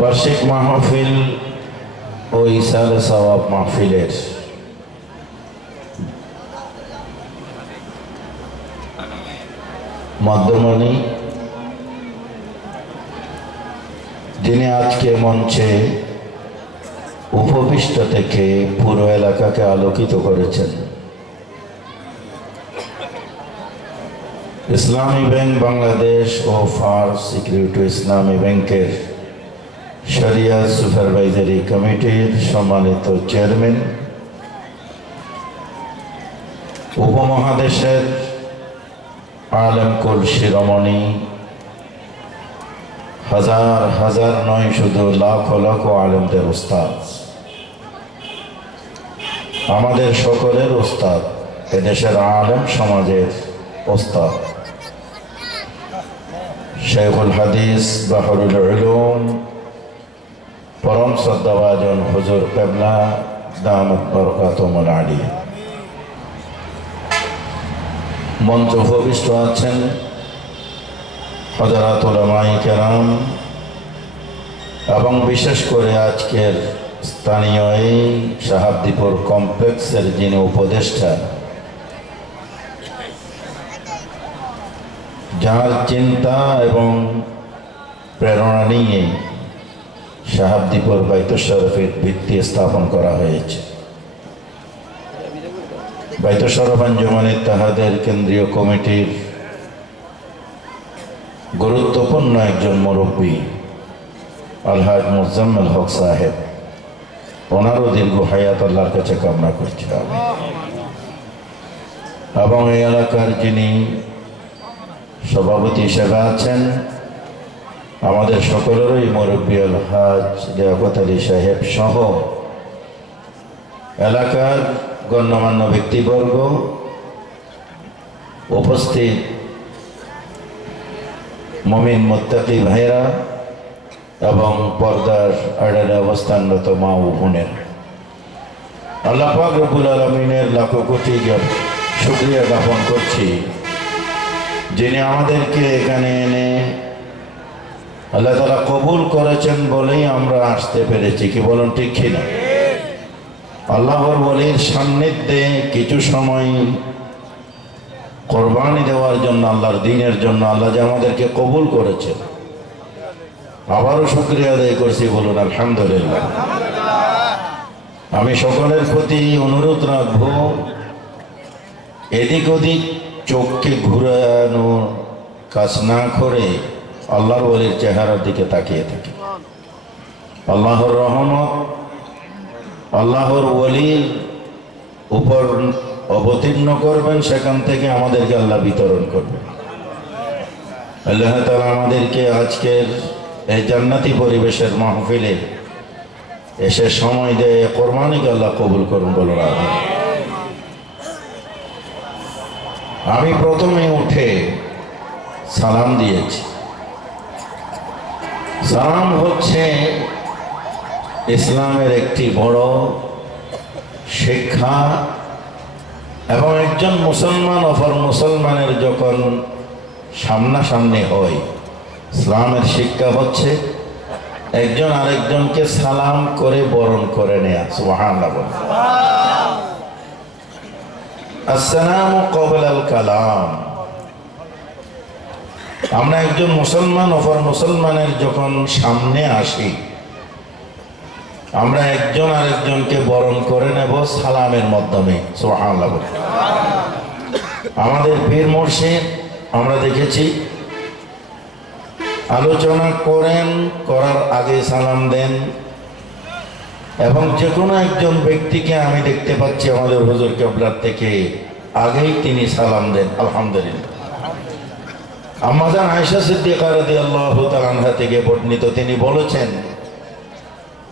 বার্ষিক মাহফিল ও ইসালে সওয়াব মাহফিলের মধ্যমণি যিনি আজকে মঞ্চে উপবিষ্ট থেকে পুরো এলাকাকে আলোকিত করেছেন ইসলামী ব্যাংক বাংলাদেশ ও ফার্স্ট সিকিউরিটি ইসলামী ব্যাংকের শরিয়া সুপারভাইজারি কমিটির সম্মানিত চেয়ারম্যান, উপমহাদেশের আলেমকুল শিরোমণি, হাজার হাজার নয় শুধু লাখ লাখ আলেমদের উস্তাদ, আমাদের সকলের উস্তাদ এদেশের আলেম সমাজের ওস্তাদ শেখুল হাদিস বাহরুল উলুম পরম শ্রদ্ধাভাজন হুজুর কেবলা দামাত বরকাতুহুল আলিয়া। মঞ্চ উপবিষ্ট আছেন হযরত উলামায়ে কেরাম এবং বিশেষ করে আজকের স্থানীয় এই সাহাবদীপুর কমপ্লেক্সের যিনি উপদেষ্টা, যার চিন্তা এবং প্রেরণা নিয়ে সাহাবদীপুর বাইতুল শরীফের ভিত্তি স্থাপন করা হয়েছে। বাইতুল শরীফ আঞ্জুমান ইত্তেহাদের কেন্দ্রীয় কমিটির গুরুত্বপূর্ণ একজন মুরব্বী আলহাজ মুজাম্মেল হক সাহেব, ওনারও দীর্ঘ হায়াত আল্লাহর কাছে কামনা করছি আমি। এবং এই এলাকার যিনি সভাপতি হিসেবে আছেন আমাদের সকলেরই মুরব্বী আলহাজ লিয়াকত আলী সাহেব সহ এলাকার গণ্যমান্য ব্যক্তিবর্গ, উপস্থিত মুমিন মুত্তাকি ভাইরা এবং পর্দার আড়ালে অবস্থানরত মা ও বোনের, আল্লাহ পাক রব্বুল আলামিনের লাখো কোটি শুকরিয়া জ্ঞাপন করছি যিনি আমাদেরকে এখানে এনে আল্লাহ তাআলা কবুল করেছেন বলেই আমরা আসতে পেরেছি। কি বলুন, ঠিক কিনা? আল্লাহর ওলির সান্নিধ্যে কিছু সময় কোরবানি দেওয়ার জন্য, আল্লাহর দ্বীনের জন্য আল্লাহ যে আমাদেরকে কবুল করেছেন, আবারও শুকরিয়া আদায় করছি। বলুন আলহামদুলিল্লাহ। আমি সকলের প্রতি অনুরোধ রাখব, এদিক ওদিক চোখকে ঘুরানো কাজ না করে আল্লাহর ওলির চেহারার দিকে তাকিয়ে থাকি। আল্লাহর রহমত আল্লাহর ওলির উপর অবতীর্ণ করবেন, সেখান থেকে আমাদেরকে আল্লাহ বিতরণ করবেন। আল্লাহ তাআলা আমাদেরকে আজকের এই জান্নাতি পরিবেশের মাহফিলে এসে সময় দেয় কোরবানিকে আল্লাহ কবুল করুন। বলুন আমিন। আমি প্রথমে উঠে সালাম দিয়েছি। সালাম হচ্ছে ইসলামের একটি বড় শিক্ষা এবং একজন মুসলমান অপর মুসলমানের যখন সামনাসামনি হয়, ইসলামের শিক্ষা হচ্ছে একজন আরেকজনকে সালাম করে বরণ করে নেয়া। সুবহানাল্লাহ। আসসালামু ক্বাবলাল কালাম। আমরা একজন মুসলমান অপর মুসলমানের যখন সামনে আসি, আমরা একজন আরেকজনকে বরণ করে নেব সালামের মাধ্যমে। সুবহানাল্লাহ। আমাদের পীর মুর্শিদ আমরা দেখেছি আলোচনা করার আগে সালাম দেন, এবং যে কোনো একজন ব্যক্তিকে আমি দেখতে পাচ্ছি আমাদের হুজুর কেবলার থেকে আগেই তিনি সালাম দেন। আলহামদুলিল্লাহ। আম্মাজান আয়েশা সিদ্দিকা রাদিয়াল্লাহু তাআলা আনহা থেকে বর্ণিত, তিনি বলেছেন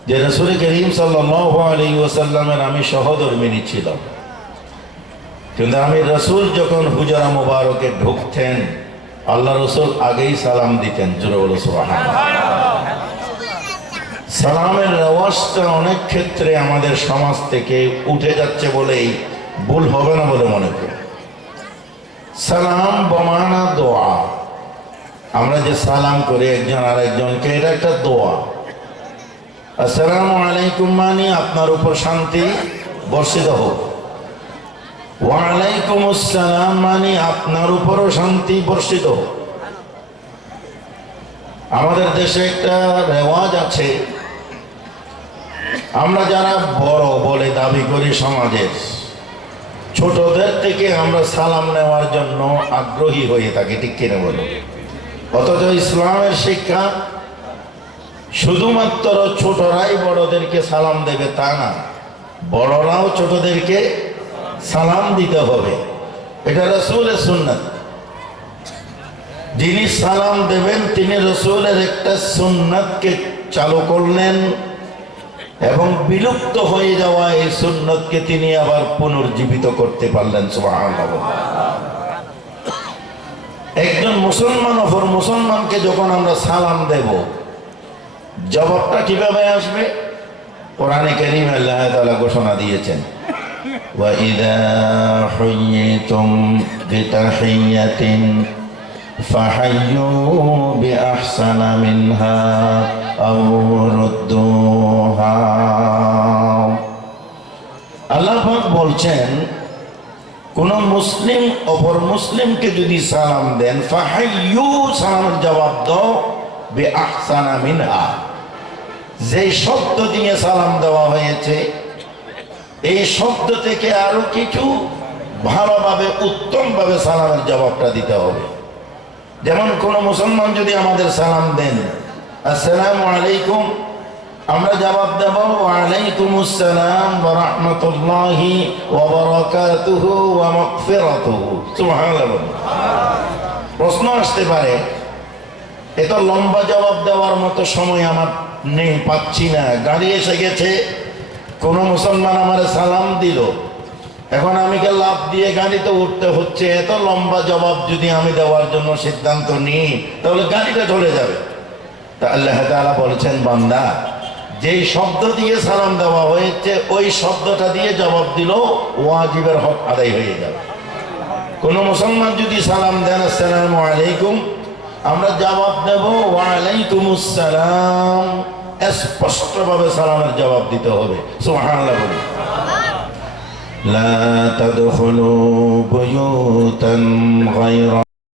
যে রাসূল করিম সাল্লাল্লাহু আলাইহি ওয়াসাল্লামের আমি সহধর্মিণী ছিলাম, কিন্তু আমি রাসূল যখন হুজরা মুবারকে ঢুকতেন আল্লাহ রাসূল আগেই সালাম দিতেন। জোরে বলো সুবহানাল্লাহ। সালামের রেওয়াজটা অনেক ক্ষেত্রে আমাদের সমাজ থেকে উঠে যাচ্ছে বলেই ভুল হবে না বলে মনে করি। সালাম বমানা দোয়া, আমরা যে সালাম করি একজন আরেকজনকে, এটা একটা দোয়া। আসসালামু আলাইকুম মানে আপনার উপর শান্তি বর্ষিত হোক, ওয়া আলাইকুম আসসালাম মানে আপনার উপরও শান্তি বর্ষিত হোক। আমাদের দেশে একটা রেওয়াজ আছে, আমরা যারা বড় বলে দাবি করি সমাজের, ছোটদের থেকে আমরা সালাম নেওয়ার জন্য আগ্রহী হয়ে থাকি। ঠিক কিনা বলো? অথচ ইসলামের শিক্ষা শুধুমাত্র ছোটরাই বড়দেরকে সালাম দেবে তা না, বড়রাও ছোটদেরকে সালাম দিতে হবে। এটা রাসূলের সুন্নাত। যিনি সালাম দেবেন তিনি রাসূলের একটা সুন্নাতকে চালু করলেন এবং বিলুপ্ত হয়ে যাওয়া এই সুন্নতকে তিনি আবার পুনর্জীবিত করতে পারলেন। সুবহানাল্লাহ। একজন মুসলমান অপর মুসলমানকে যখন আমরা সালাম দেব, জবাবটা কিভাবে আসবে? কোরআনে কারীমে আল্লাহ তাআলা ঘোষণা দিয়েছেন, ওয়া ইযা হুয়িতুম বিতাহিয়াতিন ফাহাইয়ু বিআহসানা মিনহা আও রুদ্দুহা। আল্লাহ পাক বলছেন, কোন মুসলিম অপর মুসলিমকে যদি সালাম দেন, ফাহাইয়ু, সালামের জবাব দাও, বিআহসানা মিনহা, যে শব্দ দিয়ে সালাম দেওয়া হয়েছে এই শব্দ থেকে আরো কিছু ভালোভাবে উত্তমভাবে সালামের জবাবটা দিতে হবে। যেমন কোন মুসলমান যদি আমাদের সালাম দেন, আসসালামু আলাইকুম, আমরা জবাব দেব ওয়া আলাইকুমুস সালাম ওয়া রাহমাতুল্লাহি ওয়া বারাকাতুহু ওয়া মাগফিরাতুহু। সুবহানাল্লাহ। প্রশ্ন আসতে পারে, এত লম্বা জবাব দেওয়ার মতো সময় আমার নেই, পাচ্ছি না, গাড়ি এসে গেছে, কোন মুসলমান আমার সালাম দিল, এখন আমি কে লাফ দিয়ে গাড়িতে উঠতে হচ্ছে, এত লম্বা জবাব যদি আমি দেওয়ার জন্য সিদ্ধান্ত নিই তাহলে গাড়িটা চলে যাবে। তা আল্লাহ তাআলা বলেছেন, বান্দা যেই শব্দ দিয়ে সালাম দেওয়া হয়েছে ওই শব্দটা দিয়ে জবাব দিল, ওয়াজিবের হক আদায় হয়ে যাবে। কোন মুসলমান যদি সালাম দেন আসসালামু আলাইকুম, আমরা জবাব দেব ওয়া আলাইকুমুস সালাম, স্পষ্টভাবে সালামের জবাব দিতে হবে। সুবহানাল্লাহ। বলি, লা তাদখুলু বুয়ুতান গায়রা